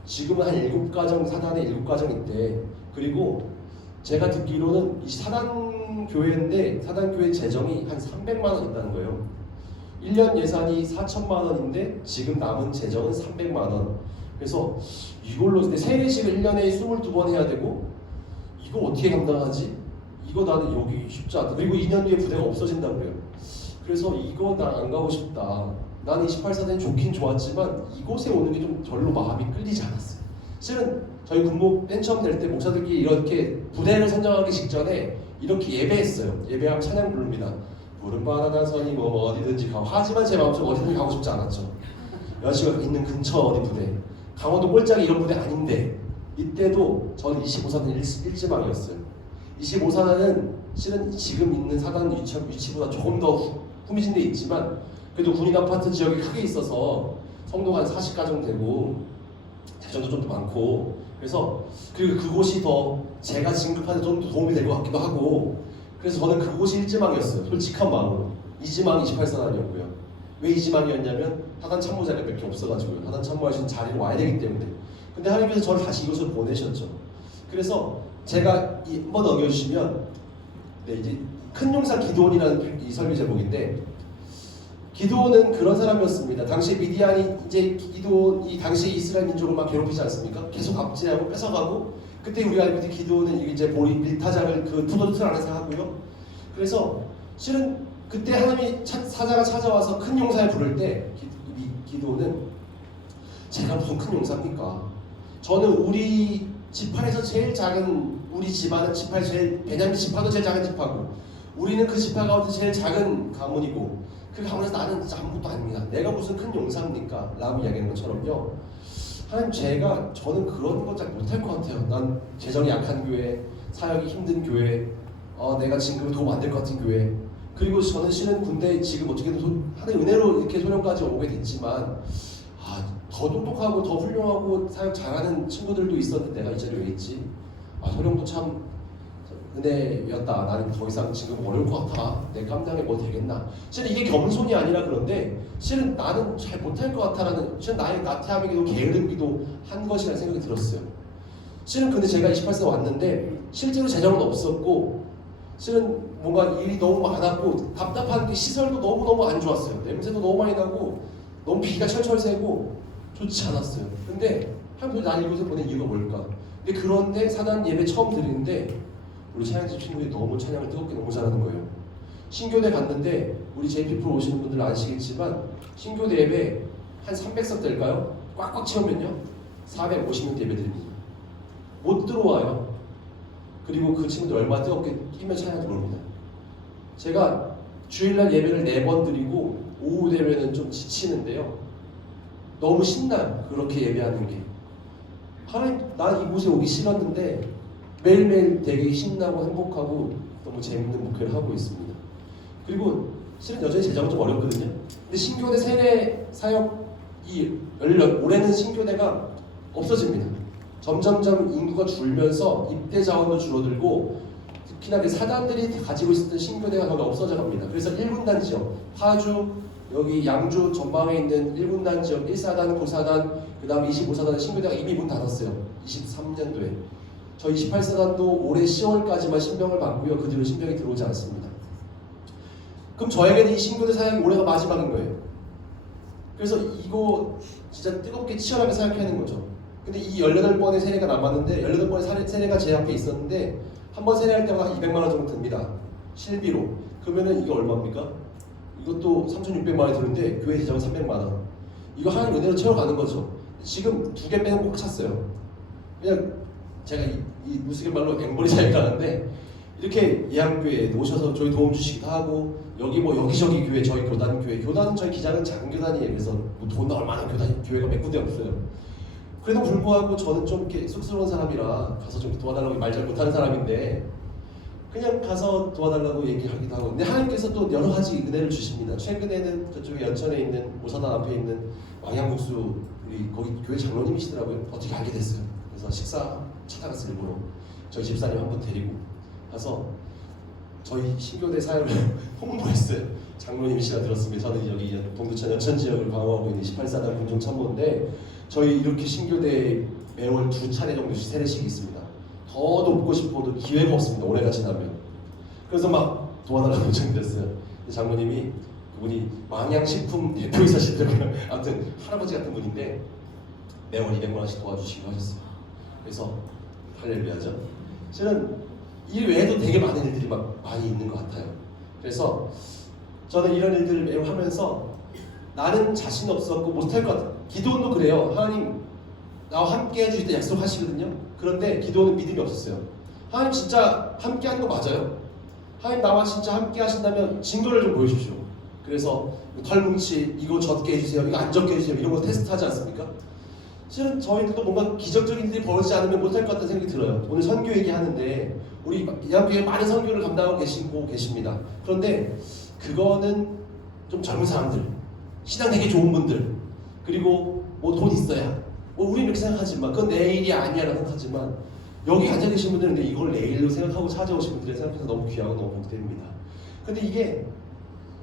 지금은 한 7가정, 사단에 7가정 있대. 그리고 제가 듣기로는 이 사단교회인데 사단교회 재정이 한 300만 원 있다는 거예요. 1년 예산이 4천만 원인데 지금 남은 재정은 300만 원. 그래서 이걸로 근데 세례식을 1년에 22번 해야 되고 이거 어떻게 감당하지? 이거 나는 여기 쉽지 않다. 그리고 2년 뒤에 부대가 없어진다고 그래요. 그래서 이거 나 안 가고 싶다. 나는 28사단이 좋긴 좋았지만 이곳에 오는 게 좀 별로 마음이 끌리지 않았어요. 실은 저희 군목 맨 처음 될 때 목사들끼리 이렇게 부대를 선정하기 직전에 이렇게 예배했어요. 예배하면 찬양 부릅니다. 푸른 바다나 선이 뭐 어디든지 가고. 하지만 제 마음속에 어디든지 가고 싶지 않았죠. 여자친구가 있는 근처 어디 부대, 강원도 꼴짝이 이런 부대 아닌데 이때도 저는 25사단 일지망이었어요. 25사단은 실은 지금 있는 사단 위치보다 조금 더 후미진 데 있지만 그래도 군인 아파트 지역이 크게 있어서 성도가 한 40가정 되고 대전도 좀 더 많고 그래서 그곳이 더 제가 진급하는 데 좀 더 도움이 될 것 같기도 하고 그래서 저는 그곳이 일지망이었어요. 솔직한 마음으로. 이지망 28사단이었고요. 왜 이지망이었냐면 하단 참모 자리가 몇 개 없어가지고요. 하단 참모할 수 있는 자리를 와야 되기 때문에. 근데 하나님께서 저를 다시 이곳으로 보내셨죠. 그래서 제가 한번 넘겨주시면 네, 이제 큰 용사 기드온이라는 이 설교 제목인데 기드온은 그런 사람이었습니다. 당시 미디안이 이제 이 당시 이스라엘 민족을 막 괴롭히지 않습니까? 계속 압제하고 뺏어가고 그때 우리가 알고 있는 기드온은 이제 밀타작을 그 푸드틀 안에서 하고요. 그래서 실은 그때 하나님이 사자가 찾아와서 큰 용사를 부를 때 기드온은 제가 무슨 큰 용사입니까? 저는 우리 지파에서 제일 작은 우리 집안은 지파에 제일 베냐민 지파도 제일 작은 지파고 우리는 그 지파 가운데 제일 작은 가문이고 그 가문에서 나는 진짜 아무것도 아닙니다. 내가 무슨 큰 용사입니까? 라고 이야기하는 것처럼요. 하나님 저는 그런 거 잘 못할 것 같아요. 난 재정이 약한 교회, 사역이 힘든 교회, 내가 지금 도움 안 될 것 같은 교회. 그리고 저는 실은 군대 지금 어떻게든 하나님 은혜로 이렇게 소령까지 오게 됐지만 더 똑똑하고 더 훌륭하고 사역 잘하는 친구들도 있었는데 내가 이 자리에 왜 있지? 소령도 참 은혜였다. 나는 더 이상 지금 어려울 것 같아. 내 깜냥에 뭐 되겠나. 실은 이게 겸손이 아니라 그런데 실은 나는 잘 못할 것 같아라는 실은 나의 나태함이기도 게으름기도 한 것이라는 생각이 들었어요. 실은 근데 제가 28세 왔는데 실제로 재정은 없었고 실은 뭔가 일이 너무 많았고 답답한 게 시설도 너무너무 안 좋았어요. 냄새도 너무 많이 나고 너무 비가 철철 새고 좋지 않았어요. 근데 하나님이 날 이곳에 보낸 이유가 뭘까? 근데 그런데 사단 예배 처음 드리는데 우리 찬양팀 친구들이 너무 찬양을 뜨겁게 너무 잘하는 거예요. 신교대 갔는데 우리 JP 프로 오시는 분들은 아시겠지만 신교대 예배 한 300석 될까요? 꽉꽉 채우면요 450명 예배 드립니다. 못 들어와요. 그리고 그 친구들 얼마나 뜨겁게 끼면 찬양 들어옵니다. 제가 주일날 예배를 4번 드리고 오후 되면은 좀 지치는데요. 너무 신나요. 그렇게 예배하는 게. 하나님, 난 이곳에 오기 싫었는데 매일매일 되게 신나고 행복하고 너무 재밌는 목회를 하고 있습니다. 그리고 실은 여전히 제자가 좀 어렵거든요. 근데 신교대 세례 사역이 올해는 신교대가 없어집니다. 점점점 인구가 줄면서 입대 자원도 줄어들고 특히나 그 사단들이 가지고 있었던 신교대가 거의 없어져 갑니다. 그래서 1군단 지역, 파주, 여기 양주 전방에 있는 1군단 지역 1사단, 9사단, 그 다음에 25사단 신교대가 이미 문 닫았어요. 23년도에. 저 28사단도 올해 10월까지만 신병을 받고요. 그 뒤로 신병이 들어오지 않습니다. 그럼 저에게는 이 신교대 사역이 올해가 마지막인 거예요. 그래서 이거 진짜 뜨겁게 치열하게 생각하는 거죠. 근데 이 18번의 세례가 남았는데 18번의 세례가 제 앞에 있었는데 한 번 세례할 때마다 200만 원 정도 듭니다. 실비로. 그러면은 이게 얼마입니까? 이것도 3,600만 원이 드는데 교회 지장은 300만 원. 이거 하나님 은혜로 채워가는 거죠. 지금 2개 빼면 꼭 찼어요. 그냥 제가 이 무스갯말로 앵벌이 잘 가는데 이렇게 예양교회에 오셔서 저희 도움 주시기도 하고 여기 뭐 여기저기 교회 저희 교단은 저희 기장은 작은 교단이에요. 그래서 뭐 돈 얼마나 교회가 몇 군데 없어요. 그래도 불구하고 저는 좀 이렇게 쑥스러운 사람이라 가서 좀 도와달라고 말 잘 못하는 사람인데 그냥 가서 도와달라고 얘기하기도 하고 근데 하나님께서 또 여러 가지 은혜를 주십니다. 최근에는 저쪽에 연천에 있는 오사단 앞에 있는 왕양국수 우리 거기 교회 장로님이시더라고요. 어떻게 알게 됐어요. 그래서 식사 찾아갔어요. 일부러 저희 집사님 한 분 데리고 가서 저희 신교대 사역을 홍보했어요. 장로님이시라 들었습니다. 저는 여기 동두천 연천 지역을 방어하고 있는 18사단 군종 참모인데 저희 이렇게 신교대 매월 2차례 정도씩 세례식이 있습니다. 더 높고 싶어도 기회가 없습니다. 올해가 지나면. 그래서 막 도와달라고 요청드렸어요. 장모님이 그분이 망양식품 대표이사시더라고요. 아무튼 할아버지 같은 분인데 매월 200만 원씩 도와주시기로 하셨어요. 그래서 할렐루야죠. 저는 이 외에도 되게 많은 일들이 막 많이 있는 것 같아요. 그래서 저는 이런 일들을 매우 하면서 나는 자신 없었고 못할 것 같아요. 기도원도 그래요. 하나님 나와 함께 해주실 때 약속하시거든요. 그런데 기도원은 믿음이 없었어요. 하나님 진짜 함께 하는 거 맞아요? 하나님 나와 진짜 함께 하신다면 증거를 좀 보여주십시오. 그래서 털뭉치 이거 젖게 해주세요. 이거 안 젖게 해주세요. 이런 거 테스트하지 않습니까? 실은 저희들도 뭔가 기적적인 일이 벌어지지 않으면 못할 것 같다는 생각이 들어요. 오늘 선교 얘기하는데 우리 이학교에 많은 선교를 감당하고 계십니다. 그런데 그거는 좀 젊은 사람들, 신앙 되게 좋은 분들, 그리고 뭐 돈 있어야 뭐 우리는 이렇게 생각하지만 그건 내 일이 아니야라고 생각하지만 여기 앉아 계신 분들은 이걸 내 일로 생각하고 찾아오신 분들의 생각해서 너무 귀하고 너무 복됩니다. 근데 이게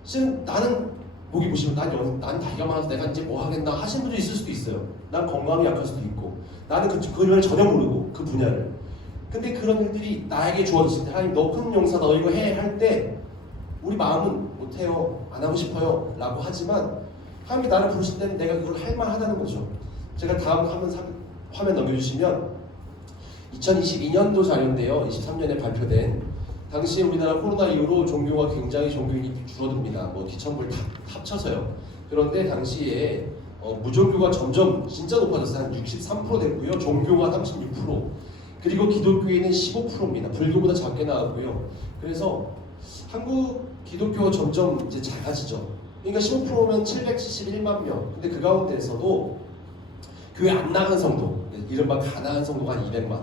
실은 나는 목이 보시면 난 나이가 많아서 내가 이제 뭐 하겠나 하시는 분도 있을 수도 있어요. 난 건강이 약할 수도 있고 나는 그 일을 전혀 모르고 그 분야를. 근데 그런 일들이 나에게 주어졌을 때 하나님 너 큰 용사 너 이거 해 할 때 우리 마음은 못해요 안 하고 싶어요 라고 하지만 하나님이 나를 부르실 때는 내가 그걸 할 만하다는 거죠. 제가 다음 화면 넘겨주시면 2022년도 자료인데요. 23년에 발표된 당시에 우리나라 코로나 이후로 종교가 굉장히 종교인이 줄어듭니다. 뭐 기천부를 다 합쳐서요. 그런데 당시에 무종교가 점점 진짜 높아졌어요. 한 63% 됐고요. 종교가 36%. 그리고 기독교인은 15%입니다. 불교보다 작게 나왔고요. 그래서 한국 기독교가 점점 이제 작아지죠. 그러니까 15%면 771만 명. 근데 그 가운데에서도 교회 안 나가는 성도, 이른바 가난한 성도가 한 200만.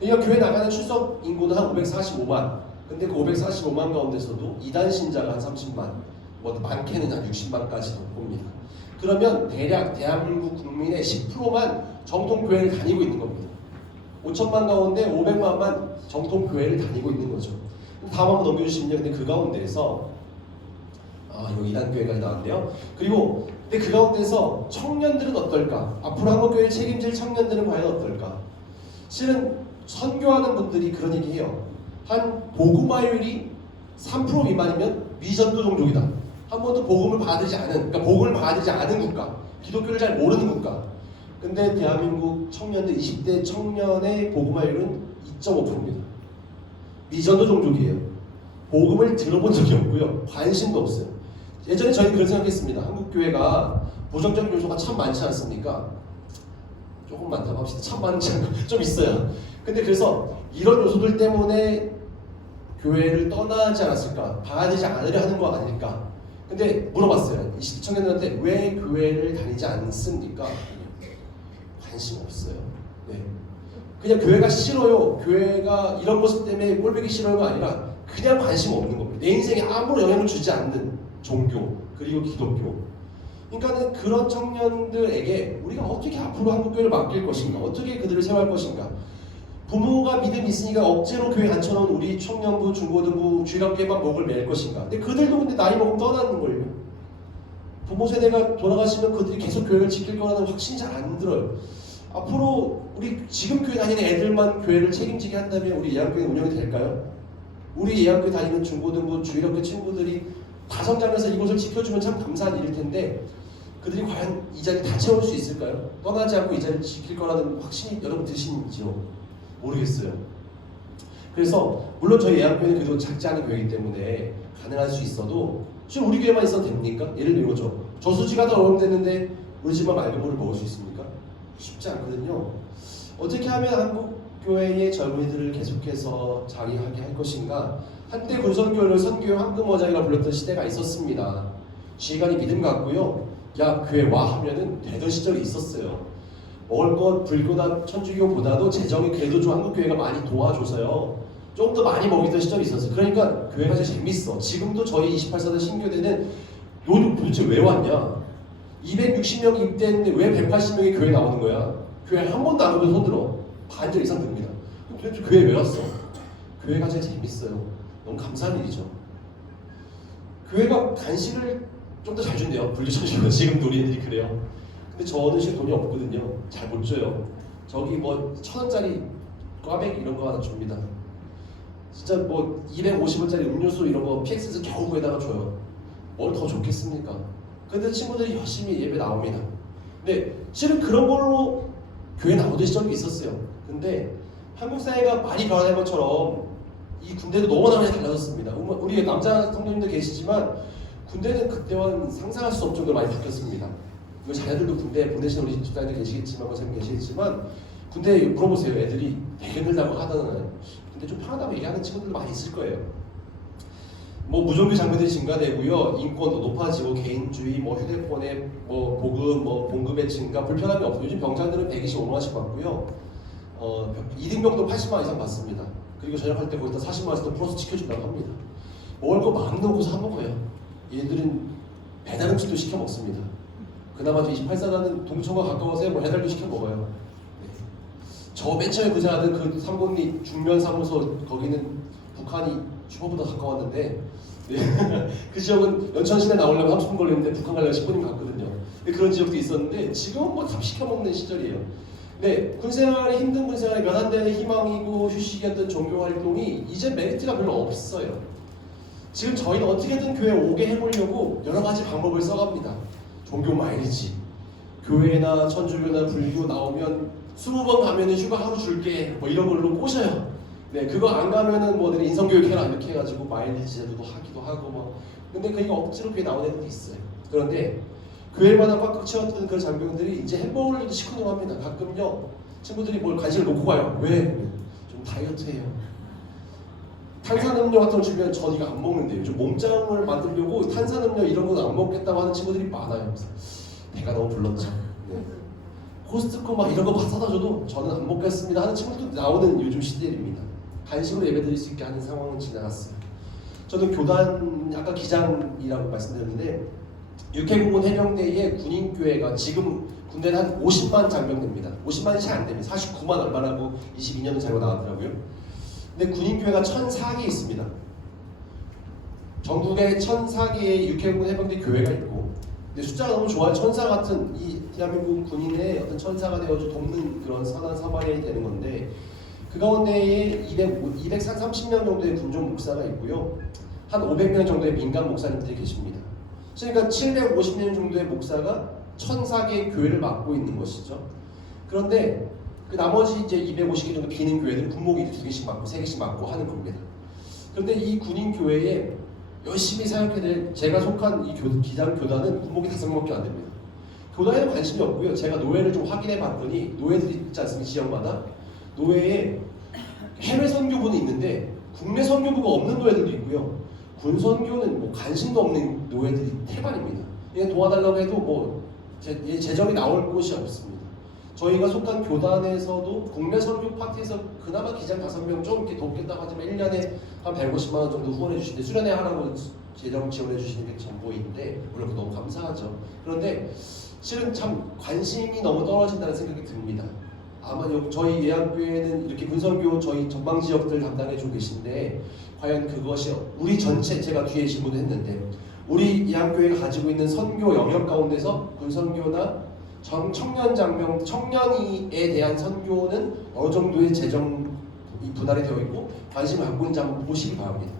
그러니까 교회 나가는 출석 인구는 한 545만. 근데 그 545만 가운데서도 이단 신자가 한 30만, 뭐 많게는 한 60만까지도 봅니다. 그러면 대략 대한민국 국민의 10%만 정통 교회를 다니고 있는 겁니다. 5천만 가운데 500만만 정통 교회를 다니고 있는 거죠. 다음 한번 넘겨주시면요. 근데 그 가운데에서 여기 이단교회가 나왔네요. 그리고 근데 그 가운데서 청년들은 어떨까? 앞으로 한국교회를 책임질 청년들은 과연 어떨까? 실은 선교하는 분들이 그런 얘기해요. 한 복음화율이 3% 미만이면 미전도 종족이다. 한 번도 복음을 받지 않은, 그러니까 복음을 받지 않은 국가, 기독교를 잘 모르는 국가. 근데 대한민국 청년들, 20대 청년의 복음화율은 2.5%입니다. 미전도 종족이에요. 복음을 들어본 적이 없고요. 관심도 없어요. 예전에 저희 그런 생각했습니다. 한국교회가 부정적인 요소가 참 많지 않습니까? 조금 많다고 합시다. 참 많지 않고 좀 있어요. 근데 그래서 이런 요소들 때문에 교회를 떠나지 않았을까? 받아들이지 않으려 하는 거 아닐까? 근데 물어봤어요. 20대 청년들한테 왜 교회를 다니지 않습니까? 관심 없어요. 네. 그냥 교회가 싫어요. 교회가 이런 모습 때문에 꼴보기 싫어요가 아니라 그냥 관심 없는 겁니다. 내 인생에 아무런 영향을 주지 않는 종교 그리고 기독교. 그러니까는 그런 청년들에게 우리가 어떻게 앞으로 한국교회를 맡길 것인가, 어떻게 그들을 세워할 것인가. 부모가 믿음이 있으니까 억지로 교회 앉혀놓은 우리 청년부, 중고등부, 주일학교에만 목을 맬 것인가. 근데 그들도 근데 나이 먹으면 떠나는 거예요. 부모 세대가 돌아가시면 그들이 계속 교회를 지킬 거라는 확신이 잘 안 들어요. 앞으로 우리 지금 교회 다니는 애들만 교회를 책임지게 한다면 우리 예양교회 운영이 될까요? 우리 예양교회 다니는 중고등부, 주일학교 친구들이 다 성장해서 이곳을 지켜주면 참 감사한 일일 텐데 그들이 과연 이 자리 다 채울 수 있을까요? 떠나지 않고 이 자리를 지킬 거라는 확신이 여러분 드시는지요? 모르겠어요. 그래서 물론 저희 예양교회는 그래도 작지 않은 교회이기 때문에 가능할 수 있어도 지금 우리 교회만 있어도 됩니까? 예를 들면 이거죠. 저수지가 더 오염됐는데 우리 집만 맑은 물을 먹을 수 있습니까? 쉽지 않거든요. 어떻게 하면 한국 교회의 젊은이들을 계속해서 자리하게 할 것인가? 한때 군선교회를 선교의 황금어장이라 불렀던 시대가 있었습니다. 지휘관이 믿음 갖고요. 야 교회 와 하면은 되던 시절이 있었어요. 먹을 것 불교나 천주교보다도 재정이 그래도 좀 한국교회가 많이 도와줘서요. 좀 더 많이 먹이던 시절이 있었어요. 그러니까 교회가 진짜 재밌어. 지금도 저희 28사대 신교대는 너도 도대체 왜 왔냐? 260명이 입대했는데 왜 180명이 교회 나오는 거야? 교회 한 번도 안 오면 손들어. 반절 이상 듭니다. 도대체 교회 왜 왔어? 교회가 제일 재밌어요. 너무 감사한 일이죠. 교회가 간식을 좀 더 잘 준대요. 불교천주교 지금 우리들이 그래요. 근데 저는 지금 돈이 없거든요. 잘 못 줘요. 저기 뭐 1,000원짜리 꽈배기 이런 거 하나 줍니다. 진짜 뭐 250원짜리 음료수 이런 거 PX에서 겨우 구해다가 줘요. 뭘 더 좋겠습니까? 근데 친구들이 열심히 예배 나옵니다. 근데 실은 그런 걸로 교회 나오던 시절이 있었어요. 근데 한국 사회가 많이 변한 것처럼 이 군대도 너무나 많이 달라졌습니다. 우리 남자 성도님들 계시지만 군대는 그때와는 상상할 수 없을 정도로 많이 바뀌었습니다. 이거 자녀들도 군대 보내시는 우리 집사님들 계시겠지만 선생님 계시겠지만 군대 물어보세요. 애들이 되게 힘들다고 하다는 근데 좀 편하다고 얘기하는 친구들도 많이 있을 거예요. 뭐 무종교 장면들이 증가되고요, 인권도 높아지고 개인주의, 뭐 휴대폰에 뭐 보급, 뭐 봉급의 증가, 불편함이 없고 요즘 병장들은 125만원씩 받고요, 이등병도 80만원 이상 받습니다. 그리고 전역할 때 거기다 40만원씩 더 플러스 지켜준다고 합니다. 먹을 거 막 넣고서 사 먹어요. 얘들은 배달 음식도 시켜 먹습니다. 그나마 28사단은 동천과 가까워서 뭐 배달도 시켜 먹어요. 네. 저 맨 처음에 고생하던 그 삼곡리 중면 사무소 거기는 북한이 주보보다 가까웠는데 네. 그 지역은 연천시내 나오려면 30분 걸리는데 북한 가려면 10분이면 갔거든요. 그런 지역도 있었는데 지금은 뭐 다 시켜 먹는 시절이에요. 네, 군생활이 힘든 군생활이 면한되는 희망이고 휴식이었던 종교 활동이 이제 메리트가 별로 없어요. 지금 저희는 어떻게든 교회에 오게 해보려고 여러 가지 방법을 써갑니다. 종교 마일리지, 교회나 천주교나 불교 나오면 20번 가면은 휴가 하루 줄게 뭐 이런 걸로 꼬셔요. 네, 그거 안 가면은 뭐 인성교육 해라 이렇게 해가지고 마일리지 제도도 하기도 하고 뭐. 근데 그게 억지로 교회 나오는 애들도 있어요. 그런데 교회마다 꽉꽉 채웠던 그런 장병들이 이제 햄버거를 시큰둥합니다. 가끔요 친구들이 뭘 간식을 놓고 가요. 왜? 좀 다이어트해요. 탄산음료 같은 거 주면 전 이거 안 먹는데요. 좀 몸짱을 만들려고 탄산음료 이런 거 안 먹겠다고 하는 친구들이 많아요. 배가 너무 불렀죠. 네. 코스트코 막 이런 거 사다 줘도 저는 안 먹겠습니다 하는 친구들도 나오는 요즘 시대입니다. 간식으로 예배드릴 수 있게 하는 상황은 지나갔어요. 저는 교단 아까 기장이라고 말씀드렸는데 육해공군 해병대의 군인교회가 지금 군대는 한 50만 장병 됩니다. 50만이 잘 안 됩니다. 49만 얼마라고 22년도 자료가 나왔더라고요. 근데 군인교회가 1,004개 있습니다. 전국에 1,004개의 육해군 해병대 교회가 있고, 근데 숫자가 너무 좋아요. 천사 같은 이 대한민국 군인의 어떤 천사가 되어서 돕는 그런 선한 사마리아인이 되는 건데, 그 가운데에 230명 정도의 군종 목사가 있고요. 한 500명 정도의 민간 목사님들이 계십니다. 그러니까 750명 정도의 목사가 1,004개의 교회를 맡고 있는 것이죠. 그런데 그 나머지 이제 250개 정도 비는 교회들은 군목이 2개씩 맡고 3개씩 맡고 하는 겁니다. 그런데 이 군인 교회에 열심히 사역해야 될 제가 속한 이 기장 교단은 군목이 5명밖에 안 됩니다. 교단에는 관심이 없고요. 제가 노예를 좀 확인해 봤더니 노예들이 있지 않습니까? 지역마다 노예에 해외 선교부는 있는데 국내 선교부가 없는 노예들도 있고요. 군 선교는 뭐 관심도 없는 노예들이 태반입니다. 얘 도와달라고 해도 뭐 재정이 나올 곳이 없습니다. 저희가 속한 교단에서도 국내 선교 파트에서 그나마 기장 5명 좀 이렇게 돕겠다고 하지만 1년에 한 150만 원 정도 후원해 주시는데 수련회 하라고 재정 지원해 주시는 게 전부인데 물론 너무 감사하죠. 그런데 실은 참 관심이 너무 떨어진다는 생각이 듭니다. 아마 저희 예안교회는 이렇게 군선교 저희 전방 지역들 담당해주고 계신데 과연 그것이 우리 전체 제가 뒤에 질문했는데 우리 예안교회가 가지고 있는 선교 영역 가운데서 군선교나 청년 장병, 청년이에 대한 선교는 어느 정도의 재정이 분할이 되어 있고 관심을 갖고 있는지 한번 보시기 바랍니다.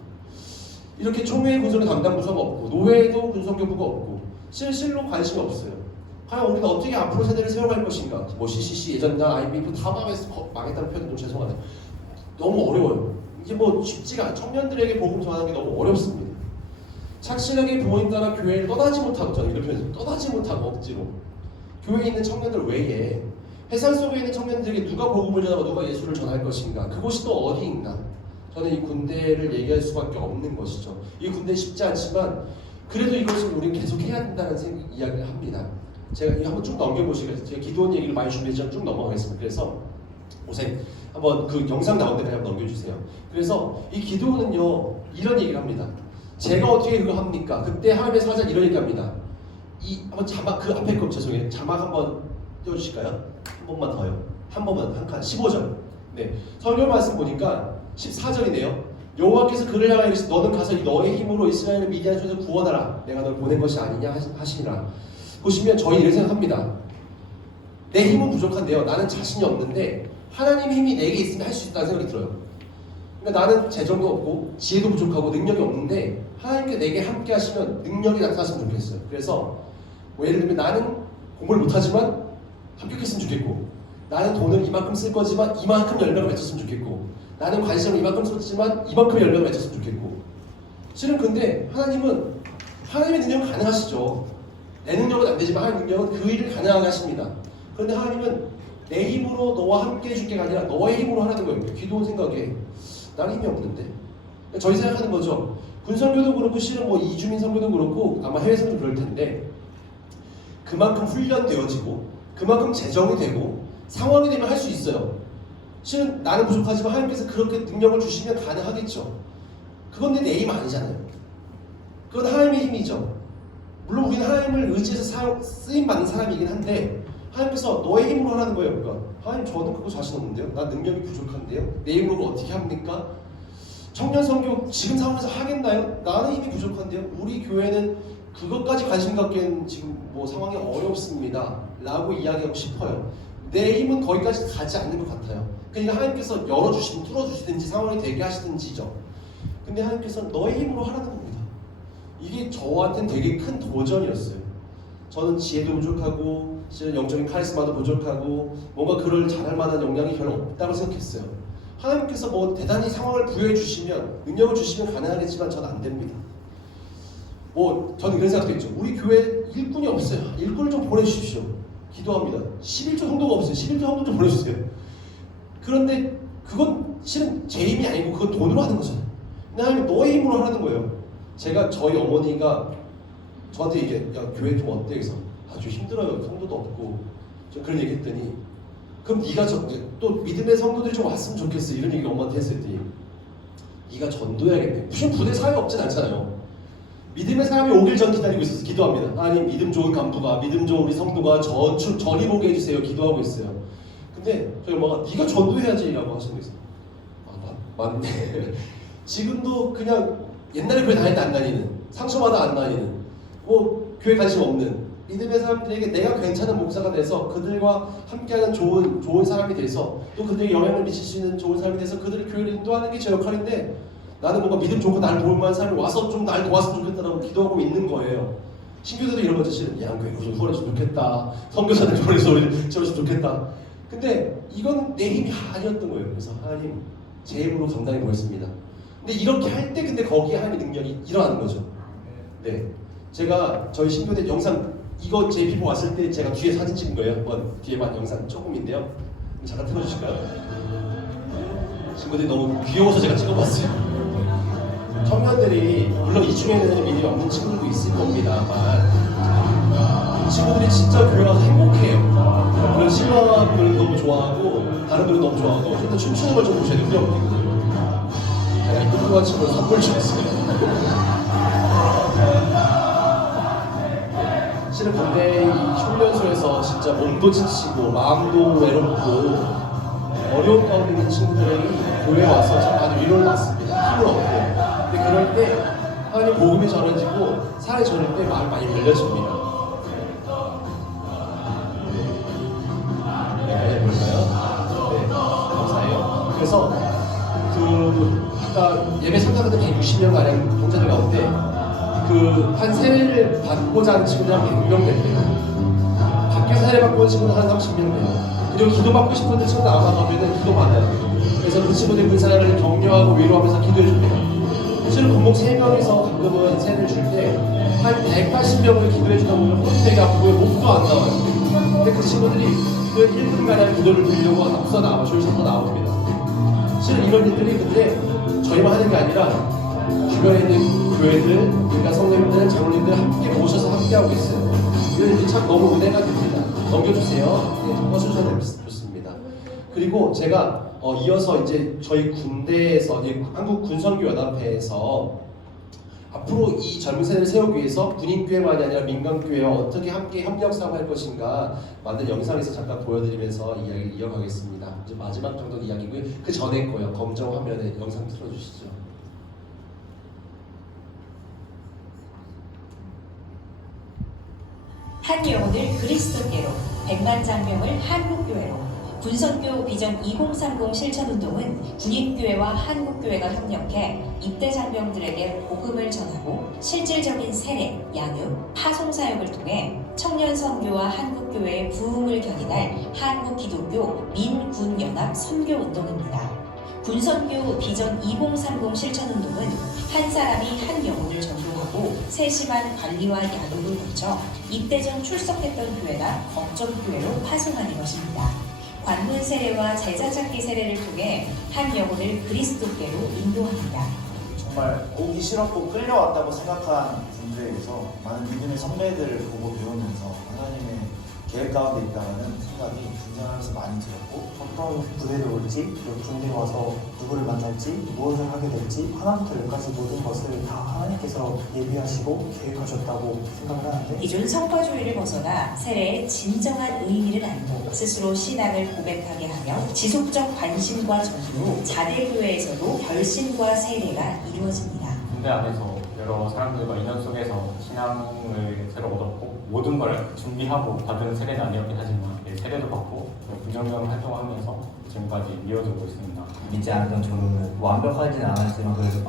이렇게 총회 군선교 담당 부서가 없고 노회도 군선교부가 없고 실로 관심이 없어요. 과연 우리가 어떻게 앞으로 세대를 세워갈 것인가? 뭐 CCC 예전나 IBF 다 망했다는 표현은 좀 죄송하네요. 너무 어려워요. 이게 뭐 쉽지가 않아요. 청년들에게 복음 전하는 게 너무 어렵습니다. 착실하게 부모님 따라 교회를 떠나지 못하고 저는 이런 표현을 떠나지 못하고 억지로 교회에 있는 청년들 외에 회사 속에 있는 청년들에게 누가 복음을 전하고 누가 예수를 전할 것인가? 그곳이 또 어디인가? 저는 이 군대를 얘기할 수밖에 없는 것이죠. 이 군대 쉽지 않지만 그래도 이것을 우리는 계속 해야 된다는 이야기를 합니다. 제가 이거 한번 쭉 넘겨보시겠어요? 제가 기도원 얘기를 많이 준비했지만 쭉 넘어가겠습니다. 그래서 오세요. 한번 그 영상 나온 데까지 한번 넘겨주세요. 그래서 이 기도원은요 이런 얘기를 합니다. 제가 어떻게 그거 합니까? 그때 하나님의 사자 이런 얘기합니다. 이 한번 자막 그 앞에 거 죄송해요. 자막 한번 띄워주실까요? 한 번만 더요. 한 번만 한 칸 15절. 네 설교 말씀 보니까 14절이네요. 여호와께서 그를 향하여 이르시되 너는 가서 너의 힘으로 이스라엘을 미디안 손에서 구원하라. 내가 너를 보낸 것이 아니냐 하시니라. 보시면 저희 이렇게 생각합니다. 내 힘은 부족한데요. 나는 자신이 없는데 하나님 힘이 내게 있으면 할 수 있다는 생각이 들어요. 그러니까 나는 재정도 없고 지혜도 부족하고 능력이 없는데 하나님께 내게 함께 하시면 능력이 나타났으면 좋겠어요. 그래서 뭐 예를 들면 나는 공부를 못하지만 합격했으면 좋겠고 나는 돈을 이만큼 쓸 거지만 이만큼 열매를 맺었으면 좋겠고 나는 관심을 이만큼 쏟지만 이만큼 열매를 맺었으면 좋겠고 실은 근데 하나님은 하나님의 능력은 가능하시죠. 내 능력은 안 되지만 하나님의 능력은 그 일을 가능하게 하십니다. 그런데 하나님은 내 힘으로 너와 함께 해줄 게가 아니라 너의 힘으로 하라는 거예요. 기도원 생각에 나는 힘이 없는데 저희 생각하는 거죠. 군선교도 그렇고 실은 뭐 이주민 선교도 그렇고 아마 해외 선교도 그럴 텐데 그만큼 훈련되어지고 그만큼 재정이 되고 상황이 되면 할 수 있어요. 실은 나는 부족하지만 하나님께서 그렇게 능력을 주시면 가능하겠죠. 그건 내 힘 아니잖아요. 그건 하나님의 힘이죠. 물론 우리는 하나님을 의지해서 쓰임받는 사람이긴 한데 하나님께서 너의 힘으로 하라는 거예요. 그러니까 하나님 저는 그거 자신 없는데요. 난 능력이 부족한데요. 내 힘으로 어떻게 합니까? 청년 선교 지금 상황에서 하겠나요? 나는 힘이 부족한데요. 우리 교회는 그것까지 관심 갖기에는 지금 뭐 상황이 어렵습니다. 라고 이야기하고 싶어요. 내 힘은 거기까지 가지 않는 것 같아요. 그러니까 하나님께서 열어주시든 뚫어주시든지 상황이 되게 하시든지죠. 근데 하나님께서는 너의 힘으로 하라는 겁니다. 이게 저한테는 되게 큰 도전이었어요. 저는 지혜도 부족하고 영적인 카리스마도 부족하고 뭔가 그를 잘할 만한 역량이 별로 없다고 생각했어요. 하나님께서 뭐 대단히 상황을 부여해 주시면 능력을 주시면 가능하겠지만 저는 안 됩니다. 뭐 저는 이런 생각도 있죠. 우리 교회 일꾼이 없어요. 일꾼을 좀 보내주십시오. 기도합니다. 11조 성도가 없어요. 11조 성도 좀 보내주세요. 그런데 그건 실은 제 힘이 아니고 그건 돈으로 하는 거잖아요. 근데 하나님 너의 힘으로 하라는 거예요. 제가 저희 어머니가 저한테 이게 야 교회 좀 어때? 그래서 아주 힘들어요. 성도도 없고 좀 그런 얘기 했더니 그럼 네가 또 믿음의 성도들이 좀 왔으면 좋겠어. 이런 얘기 엄마한테 했을 때 네가 전도해야겠네. 무슨 부대 사회 없진 않잖아요. 믿음의 사람이 오길 전 기다리고 있어서 기도합니다. 하나님 믿음 좋은 간부가, 믿음 좋은 우리 성도가 저리 보게 해주세요. 기도하고 있어요. 근데 저희 엄마가 네가 전도해야지라고 하시는 게 있어요. 맞네. 지금도 그냥 옛날에 교회 다녔는데 안 다니는, 상처받아 안 다니는, 뭐 교회 관심 없는 믿음의 사람들에게 내가 괜찮은 목사가 돼서 그들과 함께하는 좋은 사람이 돼서 또 그들에게 영향을 미칠 수 있는 좋은 사람이 돼서 그들을 교회를 인도하는 게 제 역할인데, 나는 뭔가 믿음 좋고 날 도울 만한 사람이 와서 좀 날 도왔으면 좋겠다라고 기도하고 있는 거예요. 신교들도 이런 거죠. 실은 양교회 좀 후원해주면 좋겠다, 선교사들 후원해주면 좋겠다. 근데 이건 내 힘이 아니었던 거예요. 그래서 하나님 제 힘으로 감당해 보겠습니다. 근데 이렇게 할 때 근데 거기에 하나님의 능력이 일어나는 거죠. 네, 제가 저희 신교대 영상 이거 제 피부 왔을 때 제가 뒤에 사진 찍은 거예요. 한번 뒤에만 영상 조금인데요. 잠깐 틀어주실까요? 친구들이 너무 귀여워서 제가 찍어봤어요. 청년들이 물론 이 중에는 믿음이 없는 친구들도 있을 겁니다만 이 친구들이 진짜 교회 와서 행복해요. 그런 신화들을 너무 좋아하고 다른 분을 너무 좋아하고 좀 더 춤추는 걸 좀 보셔야 돼요. 후렴이거든요. 제가 이 친구와 친구를 선물 줬어요. 실은 군대 이 훈련소에서 진짜 몸도 지치고 마음도 외롭고 어려운 가운데 있는 친구들이 교회에 와서 참 많은 위로를 받습니다. 힘을 얻고. 근데 그럴 때 하나님 복음이 전해지고 살이 전할 때 마음이 많이 열려집니다. 네, 해볼까요? 네, 감사해요. 그래서 아까 예배 참가자들 160명 가량 동자들 가운데 한 세례를 받고자 하는 친구들 한 100명 된대요. 밖에서 세례 받고 온 친구들 한 30명 돼요. 그리고 기도 받고 싶은 친구들 아마 가면은 기도 받아요. 그래서 그 친구들 그 사람을 격려하고 위로하면서 기도해 줍니다. 실은 군목 3명이서 가끔은 세례를 줄 때 한 180명을 기도해 주다 보면 헛되게 아프고 목도 안 나와요. 근데 그 친구들이 그 1분간의 기도를 드리려고 앞서 나와 줄서서 나옵니다. 실은 이런 일들이 근데 저희만 하는 게 아니라 주변에 있는 교회들, 그러니까 성도님들, 장로님들 함께 모셔서 함께 하고 있어요. 이런 일이 참 너무 은혜가 됩니다. 넘겨주세요. 네, 꺼주셔도 좋습니다. 그리고 제가 이어서 이제 저희 군대에서 한국 군선교연합회에서 앞으로 이 젊은 세대를 세우기 위해서 군인교회만이 아니라 민간교회와 어떻게 함께 협력 사업할 것인가 만든 영상에서 잠깐 보여드리면서 이야기를 이어가겠습니다. 이제 마지막 정도 이야기고요. 그 전에 거요. 검정 화면에 영상 틀어주시죠. 한 영혼을 그리스도께로, 100만 장병을 한국교회로. 군선교 비전 2030 실천운동은 군인교회와 한국교회가 협력해 입대 장병들에게 복음을 전하고 실질적인 세례, 양육, 파송 사역을 통해 청년 선교와 한국교회의 부흥을 견인할 한국기독교 민군연합 선교운동입니다. 군선교 비전 2030 실천운동은 한 사람이 한 영혼을 전도하고 세심한 관리와 양육을 거쳐 입대 전 출석했던 교회나 걱정교회로 파송하는 것입니다. 관문 세례와 제자 찾기 세례를 통해 한 영혼을 그리스도께로 인도합니다. 정말 오기 싫었고 끌려왔다고 생각한 분들에게서 많은 믿음의 선배들을 보고 배우면서 하나님의 계획 가운데 있다는 생각이 군생활에서 많이 들었고, 어떤 부대를 올지, 그리고 군대에 와서 누구를 만날지, 무엇을 하게 될지 하나부터 열까지 모든 것을 다 하나님께서 예비하시고 계획하셨다고 생각을 하는데, 기존 성과주의를 벗어나 세례의 진정한 의미를 알고 스스로 신앙을 고백하게 하며 지속적 관심과 전도로 자대교회에서도 결신과 세례가 이루어집니다. 군대 안에서 여러 사람들과 인연 속에서 신앙을 새로 얻었고 모든 걸 준비하고 받은 세례는 아니었긴 하지만 세례도 받고 부정경 활동하면서 지금까지 이어지고 있습니다. 믿지 않았던 저는 완벽하진 않았지만 그래도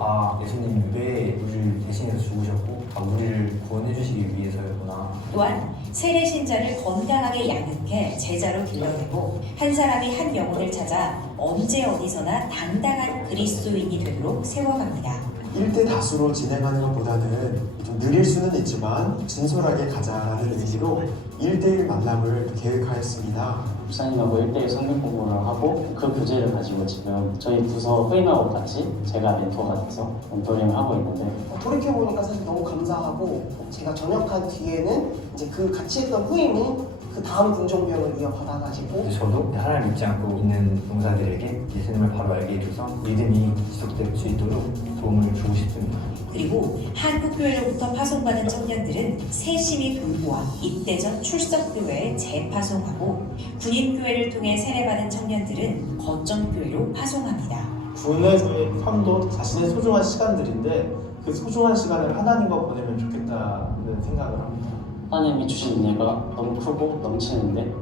예수님이 왜 우리를 대신해서 죽으셨고 우리를 구원해 주시기 위해서였구나. 또한 세례 신자를 건강하게 양육해 제자로 길러내고 한 사람이 한 영혼을 찾아 언제 어디서나 당당한 그리스도인이 되도록 세워갑니다. 1대 다수로 진행하는 것보다는 좀 느릴 수는 있지만 진솔하게 가자라는 의미로 1대1 만남을 계획하였습니다. 목사님하고 1대1 성경 공부를 하고 그 교재를 가지고 지금 저희 부서 후임하고 같이 제가 멘토가 돼서 멘토링을 하고 있는데, 돌이켜보니까 사실 너무 감사하고, 제가 전역한 뒤에는 이제 그 같이 했던 후임이 그 다음 군종병을 이어받아가지고 저도 하나님 믿지 않고 있는 봉사들에게 예수님을 바로 알게 해줘서 믿음이 지속될 수 있도록 도움을 주고 싶습니다. 그리고 그리고 한국교회로부터 파송받은 청년들은 세심히 돌보아 입대 전 출석교회에 재파송하고 군인교회를 통해 세례받은 청년들은 거점교회로 파송합니다. 군의 삶도 자신의 소중한 시간들인데 그 소중한 시간을 하나님과 보내면 좋겠다는 생각을 합니다. 하나님이 주신 은혜가 너무 크고 넘치는데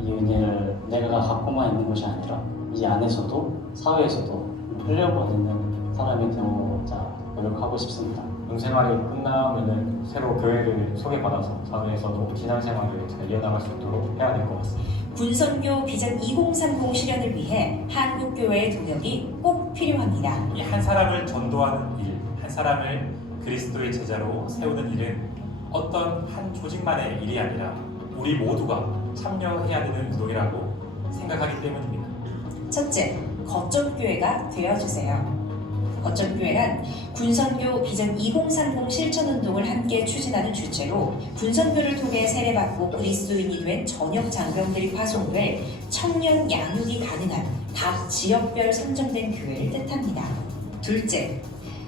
이 은혜를 내가 갖고만 있는 것이 아니라 이 안에서도 사회에서도 흘려보내는 사람이 되고자 노력하고 싶습니다. 군생활이 끝나면은 새로 교회를 소개받아서 사회에서도 신앙생활을 잘 이어나갈 수 있도록 해야 될 것 같습니다. 군선교 비전 2030 실현을 위해 한국교회의 동역이 꼭 필요합니다. 이 한 사람을 전도하는 일, 한 사람을 그리스도의 제자로 세우는 일은 어떤 한 조직만의 일이 아니라 우리 모두가 참여해야 되는 운동이라고 생각하기 때문입니다. 첫째, 거점교회가 되어주세요. 거점교회란 군선교 비전 2030 실천운동을 함께 추진하는 주체로 군선교를 통해 세례받고 그리스도인이 된 전역 장병들이 파송될 청년 양육이 가능한 각 지역별 선정된 교회를 뜻합니다. 둘째,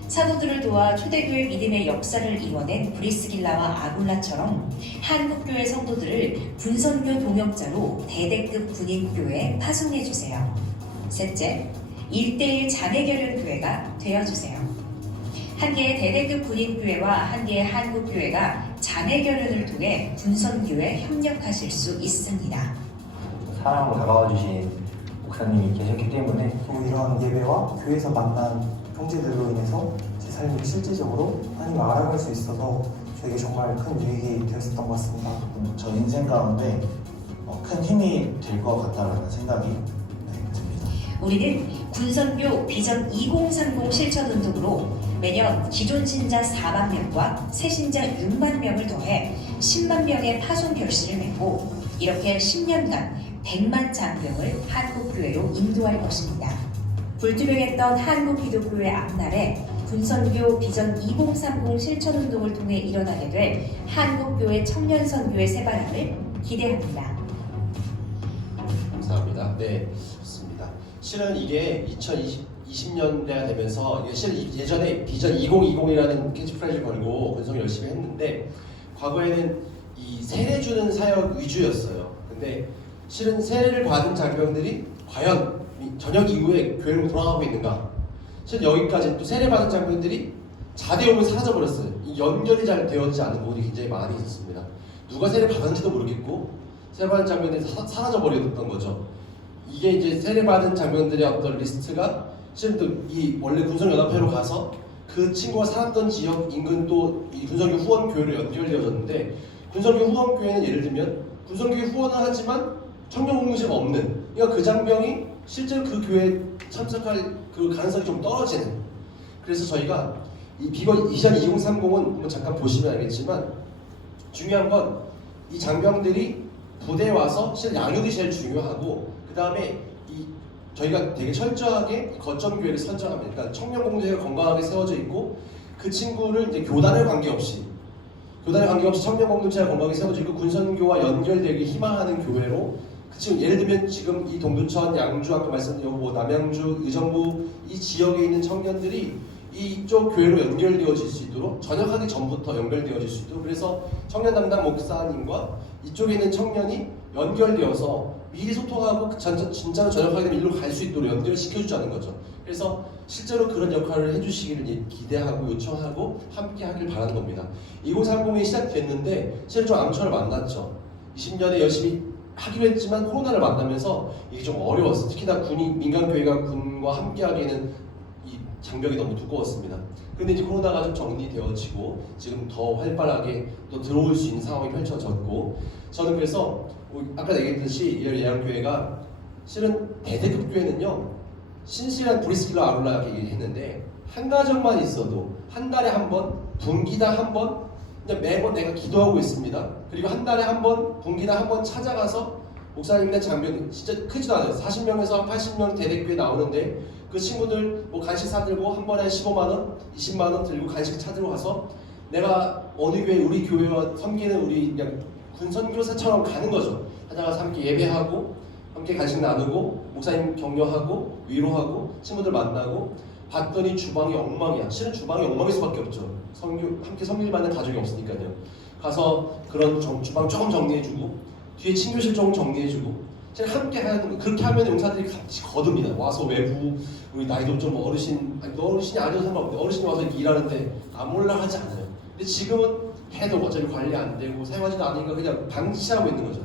사도들을 도와 초대교회 믿음의 역사를 이뤄낸 브리스길라와 아굴라처럼 한국교회 성도들을 군선교 동역자로 대대급 군인교회에 파송해주세요. 셋째, 1대1 자매결연교회가 되어주세요. 한 개의 대대급 군인교회와 한 개의 한국교회가 자매결연을 통해 군선교에 협력하실 수 있습니다. 사랑으로 다가와 주신 목사님이 계셨기 때문에 또 이러한 예배와 교회에서 만난 형제들로 인해서 제 삶이 실질적으로 하나님을 알아갈 수 있어서 저에게 정말 큰 유익이 되었었던 것 같습니다. 저 인생 가운데 큰 힘이 될 것 같다는 생각이 듭니다. 우리는 군선교 비전 2030 실천운동으로 매년 기존 신자 4만 명과 새 신자 6만 명을 더해 10만 명의 파송 결실을 맺고 이렇게 10년간 100만 장병을 한국교회로 인도할 것입니다. 불투명했던 한국기독교의 앞날에 군선교 비전 2030 실천운동을 통해 일어나게 될 한국교회 청년선교의 새바람을 기대합니다. 감사합니다. 네, 좋습니다. 실은 이게 2020년대가 되면서 이게 실은 예전에 비전 2020이라는 캐치프레이즈를 걸고 군성을 열심히 했는데 과거에는 이 세례 주는 사역 위주였어요. 근데 실은 세례를 받은 장병들이 과연 전역 이후에 교회로 돌아가고 있는가? 실은 여기까지 또 세례 받은 장병들이 자대 오면 사라져버렸어요. 이 연결이 잘 되어지지 않은 부분이 굉장히 많이 있었습니다. 누가 세례 받은지도 모르겠고 세례 받은 장병들이 사라져버렸던 거죠. 이게 이제 세례 받은 장병들의 어떤 리스트가 실은 또 이 원래 군성연합회로 가서 그 친구가 살았던 지역 인근 또 이 군성교 후원교회로 연결되어졌는데 군성교 후원교회는 예를 들면 군성교 후원을 하지만 청년공동체가 없는, 그러니까 그 장병이 실제로 그 교회에 참석할 그 가능성이 좀 떨어지는. 그래서 저희가 이 비전 2030은 한번 잠깐 보시면 알겠지만 중요한 건 이 장병들이 부대에 와서 실은 양육이 제일 중요하고 그 다음에 이 저희가 되게 철저하게 거점교회를 선정합니다. 그러니까 청년공동체가 건강하게 세워져 있고 그 친구를 이제 교단에 관계없이 청년공동체가 건강하게 세워져 있고 군선교와 연결되길 희망하는 교회로 지금 예를 들면 지금 이 동두천, 양주 아까 말씀드린 뭐 남양주, 의정부 이 지역에 있는 청년들이 이쪽 교회로 연결되어질 수 있도록 전역하기 전부터 연결되어질 수 있도록 그래서 청년 담당 목사님과 이쪽에 있는 청년이 연결되어서 미리 소통하고 진짜로 전역하게 되면 일로 갈 수 있도록 연결시켜주자는 거죠. 그래서 실제로 그런 역할을 해주시기를 기대하고 요청하고 함께 하길 바라는 겁니다. 2030이 시작됐는데 실제 좀 암초를 만났죠. 20년에 열심히 하기로 했지만 코로나를 만나면서 이게 좀 어려웠어요. 특히나 민간교회가 군과 함께 하기에는 이 장벽이 너무 두꺼웠습니다. 그런데 이제 코로나가 좀 정리되어지고 지금 더 활발하게 또 들어올 수 있는 상황이 펼쳐졌고 저는 그래서 아까 얘기했듯이 예양교회가 실은 대대급 교회는요 신실한 브리스길라 아굴라 얘기했는데 한 가정만 있어도 한 달에 한 번, 분기당 한 번 그냥 매번 내가 기도하고 있습니다. 그리고 한 달에 한 번, 분기당 한 번 찾아가서 목사님이나 장병 진짜 크지도 않아요. 40명에서 80명 대대교회 나오는데 그 친구들 뭐 간식 사들고 한 번에 15만 원, 20만 원 들고 간식 찾으러 가서 내가 어느 교회 우리 교회와 섬기는 우리 그냥 군선교사처럼 가는 거죠. 찾아가서 함께 예배하고 함께 간식 나누고 목사님 격려하고 위로하고 친구들 만나고 봤더니 주방이 엉망이야. 실은 주방이 엉망일 수밖에 없죠. 함께 섬길 받는 가족이 없으니까요. 가서 그런 주방 조금 정리해주고 뒤에 친교실 조금 정리해주고 실은 함께 하는 거. 그렇게 하면 용사들이 같이 거듭니다. 와서 외부 우리 나이도 좀 어르신 아니 어르신이 아니어도 상관없는데 어르신이 와서 일하는데 아몰라 하지 않아요. 근데 지금은 해도 어차피 관리 안 되고 사용하지도 않으니까 그냥 방치하고 있는 거죠.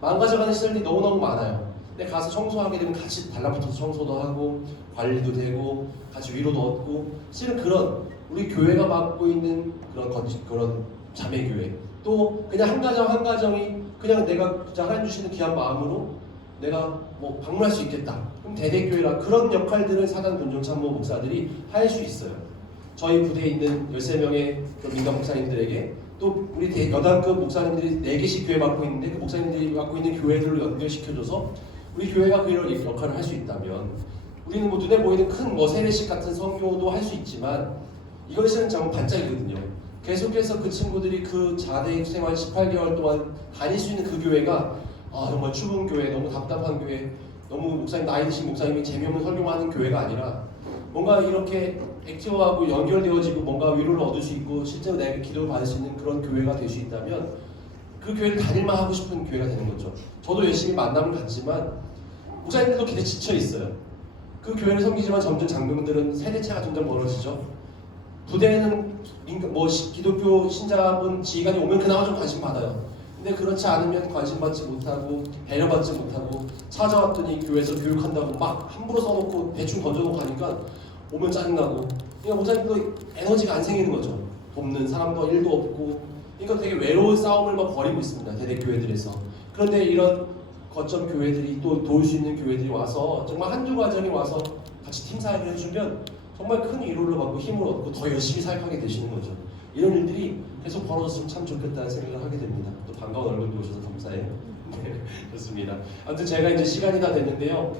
망가져가는 시설이 너무너무 많아요. 근데 가서 청소하게 되면 같이 달라붙어서 청소도 하고 관리도 되고 같이 위로도 얻고 실은 그런 우리 교회가 맡고 있는 그런 자매교회 또 그냥 한 가정 한 가정이 그냥 내가 진짜 하나님 주시는 귀한 마음으로 내가 뭐 방문할 수 있겠다. 그럼 대대교회라 그런 역할들을 사단 군종 참모 목사들이 할 수 있어요. 저희 부대에 있는 13명의 민간 목사님들에게 또 우리 여단급 목사님들이 4개씩 교회 맡고 있는데 그 목사님들이 맡고 있는 교회들로 연결시켜줘서 우리 교회가 그런 역할을 할 수 있다면 우리는 뭐 눈에 보이는 큰 뭐 세례식 같은 선교도 할 수 있지만 이것은 정말 반짝이거든요. 계속해서 그 친구들이 그 자대 생활 18개월 동안 다닐 수 있는 그 교회가 정말 추운 교회, 너무 답답한 교회, 너무 목사님 나이 드신 목사님이 재미없는 설교만 하는 교회가 아니라 뭔가 이렇게 액티브하고 연결되어지고 뭔가 위로를 얻을 수 있고 실제로 내가 기도를 받을 수 있는 그런 교회가 될 수 있다면 그 교회를 다닐만 하고 싶은 교회가 되는 거죠. 저도 열심히 만남을 갖지만 목사님들도 기대 지쳐 있어요. 그 교회를 섬기지만 점점 장병들은 세대차가 점점 멀어지죠. 부대에는 기독교 신자분 지휘관이 오면 그나마 좀 관심 받아요. 근데 그렇지 않으면 관심 받지 못하고 배려받지 못하고 찾아왔더니 교회에서 교육한다고 막 함부로 써놓고 대충 던져놓고 하니까 오면 짜증나고 그러니까 목사님도 에너지가 안 생기는 거죠. 돕는 사람도 일도 없고 그러니까 되게 외로운 싸움을 막 벌이고 있습니다. 대대교회들에서. 그런데 이런 거점 교회들이 또 도울 수 있는 교회들이 와서 정말 한두 가정이 와서 같이 팀 사역을 해주면 정말 큰 위로를 받고 힘을 얻고 더 열심히 사역하게 되시는 거죠. 이런 일들이 계속 벌어졌으면 참 좋겠다는 생각을 하게 됩니다. 또 반가운 얼굴도 오셔서 감사해요. 네, 좋습니다. 아무튼 제가 이제 시간이 다 됐는데요.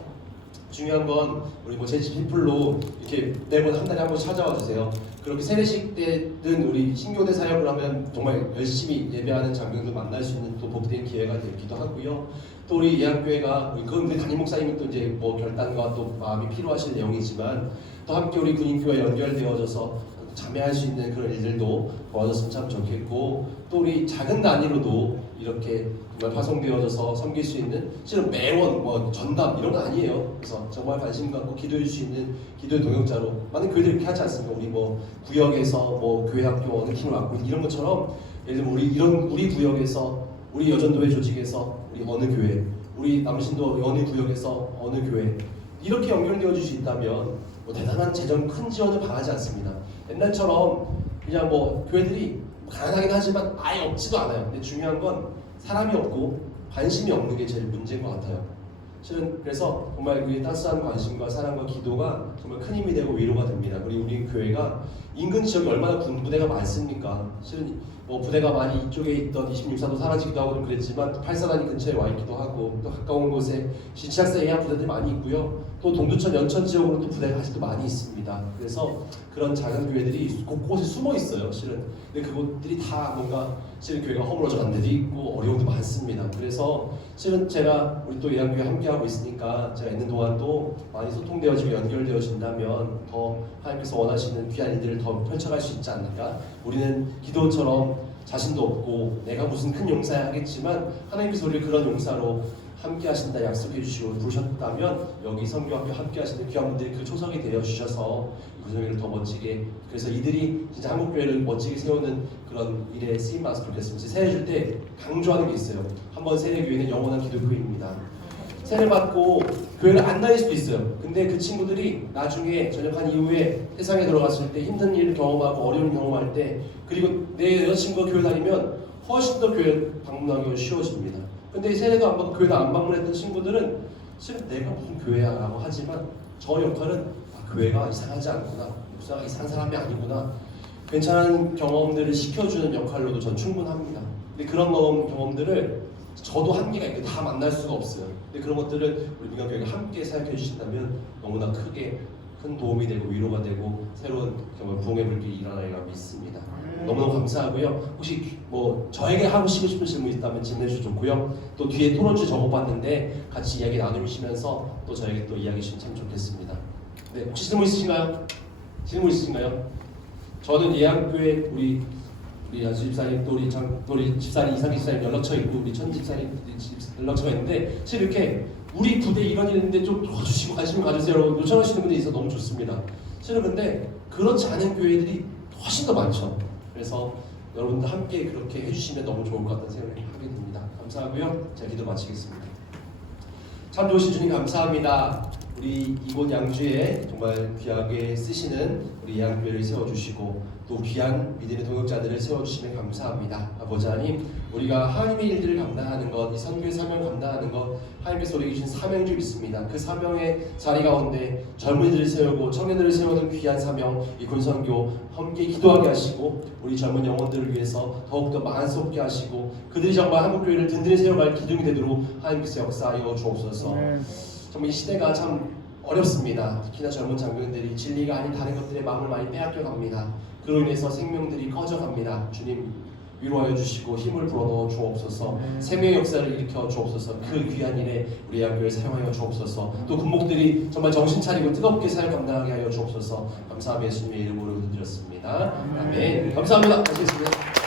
중요한 건 우리 뭐 제집 피플로 이렇게 매번 한 달에 한 번 찾아와 주세요. 그렇게 세례식 때든 우리 신교대 사역을 하면 정말 열심히 예배하는 장병들 만날 수 있는 또 복된 기회가 되기도 하고요. 또 우리 예학교회가 그건 우리 담임 목사님이 또 이제 뭐 결단과 또 마음이 필요하신 내용이지만 또 함께 우리 군인교회 연결되어져서 자매할 수 있는 그런 일들도 도와줬으면 참 좋겠고 또 우리 작은 단위로도 이렇게 정말 파송되어져서 섬길 수 있는 실은 매원 뭐 전담 이런 건 아니에요. 그래서 정말 관심 갖고 기도해 줄 수 있는 기도의 동역자로 많은 교회들이 이렇게 하지 않습니까? 우리 뭐 구역에서 뭐 교회 학교 어느 팀을 맡고 이런 것처럼 예를 들면 우리 구역에서 우리 여전도회 조직에서 우리 어느 교회 우리 남신도 어느 구역에서 어느 교회 이렇게 연결되어 줄 수 있다면 뭐 대단한 재정 큰 지원을 바라지 않습니다. 옛날처럼 그냥 뭐 교회들이 가난하긴 하지만 아예 없지도 않아요. 근데 중요한 건 사람이 없고 관심이 없는 게 제일 문제인 것 같아요. 실은 그래서 정말 그 따스한 관심과 사랑과 기도가 정말 큰 힘이 되고 위로가 됩니다. 그리고 우리 교회가 인근 지역에 얼마나 군 부대가 많습니까? 실은 뭐 부대가 많이 이쪽에 있던 26사도 사라지기도 하고 그랬지만 8사단이 근처에 와 있기도 하고 또 가까운 곳에 신치학생 예하 부대들이 많이 있고요. 또 동두천, 연천 지역으로도 부대가 아직도 많이 있습니다. 그래서 그런 작은 교회들이 곳곳에 숨어 있어요. 실은 근데 그곳들이 다 뭔가 실은 교회가 허물어져 간 데도 있고 어려움도 많습니다. 그래서 실은 제가 우리 또 예한교회 함께 하고 있으니까 제가 있는 동안도 많이 소통되어지고 연결되어진다면 더 하나님께서 원하시는 귀한 일들을 더 펼쳐갈 수 있지 않을까. 우리는 기도처럼 자신도 없고 내가 무슨 큰 용사야 하겠지만 하나님께서 우리를 그런 용사로 함께 하신다 약속해 주시고 부르셨다면 여기 선교학교 함께 하시는 귀한 분들이 그 초석이 되어 주셔서 구성회를 더 멋지게 그래서 이들이 진짜 한국교회를 멋지게 세우는 그런 일에 쓰임 받았으면 좋겠습니다. 세례 줄 때 강조하는 게 있어요. 한번 세례교회는 영원한 기독교회입니다. 세례 받고 교회를 안 다닐 수도 있어요. 근데 그 친구들이 나중에 전역한 이후에 세상에 들어갔을 때 힘든 일을 경험하고 어려운 경험할 때 그리고 내 여자친구가 교회 다니면 훨씬 더 교회 방문하기가 쉬워집니다. 근데 세례도 안 받고 교회도 안 방문했던 친구들은 실은 내가 무슨 교회야 라고 하지만 저 역할은 교회가 이상하지 않구나 목사가 이상한 사람이 아니구나 괜찮은 경험들을 시켜주는 역할로도 전 충분합니다. 근데 그런 경험들을 저도 한계가 있고 다 만날 수가 없어요. 근데 그런 것들을 우리 민간교회가 함께 사역해 주신다면 너무나 크게 큰 도움이 되고 위로가 되고 새로운 정말 부흥의 불길이 일어나리라 믿습니다. 너무너무 감사하고요. 혹시 뭐 저에게 하고 싶은 질문 있다면 질문해 주셔도 좋고요. 또 뒤에 토론지 적어봤는데 같이 이야기 나누시면서 또 저에게 또 이야기 주시면 참 좋겠습니다. 네, 혹시 질문 있으신가요? 질문 있으신가요? 저는 예양교회 우리 집사님 또 우리 집사님 이상희 집사님 연락처 있고 우리 천 집사님 연락처가 있는데 사실 이렇게 우리 부대 이런 일 있는데 좀 도와주시고 관심 가주세요 여러분 요청하시는 분들이 있어서 너무 좋습니다. 실은 근데 그렇지 않은 교회들이 훨씬 더 많죠. 그래서 여러분들 함께 그렇게 해주시면 너무 좋을 것 같다는 생각을 하게 됩니다. 감사하고요. 제가 기도 마치겠습니다. 참 좋으신 주님 감사합니다. 우리 이곳 양주에 정말 귀하게 쓰시는 우리 예양교회를 세워주시고 또 귀한 믿음의 동역자들을 세워주시면 감사합니다. 아버지 하나님, 우리가 하나님의 일들을 감당하는 것, 이 선교의 사명을 감당하는 것, 하나님께서 우리에게 주신 사명인 줄 믿습니다. 그 사명의 자리 가운데 젊은이들을 세우고 청년들을 세우는 귀한 사명, 이 군선교 함께 기도하게 하시고 우리 젊은 영혼들을 위해서 더욱더 만속게 하시고 그들이 정말 한국교회를 든든히 세워갈 기둥이 되도록 하나님께서 역사하여 주옵소서. 정말 이 시대가 참 어렵습니다. 특히나 젊은 장병들이 진리가 아닌 다른 것들에 마음을 많이 빼앗겨 갑니다. 그로 인해서 생명들이 꺼져갑니다. 주님 위로하여 주시고 힘을 불어넣어 주옵소서. 생명의 역사를 일으켜 주옵소서. 그 귀한 일에 우리 예양교회를 사용하여 주옵소서. 또 군목들이 정말 정신 차리고 뜨겁게 사역 감당하게 하여 주옵소서. 감사하며 예수님의 이름으로 드렸습니다. 아멘. 감사합니다. 마치겠습니다.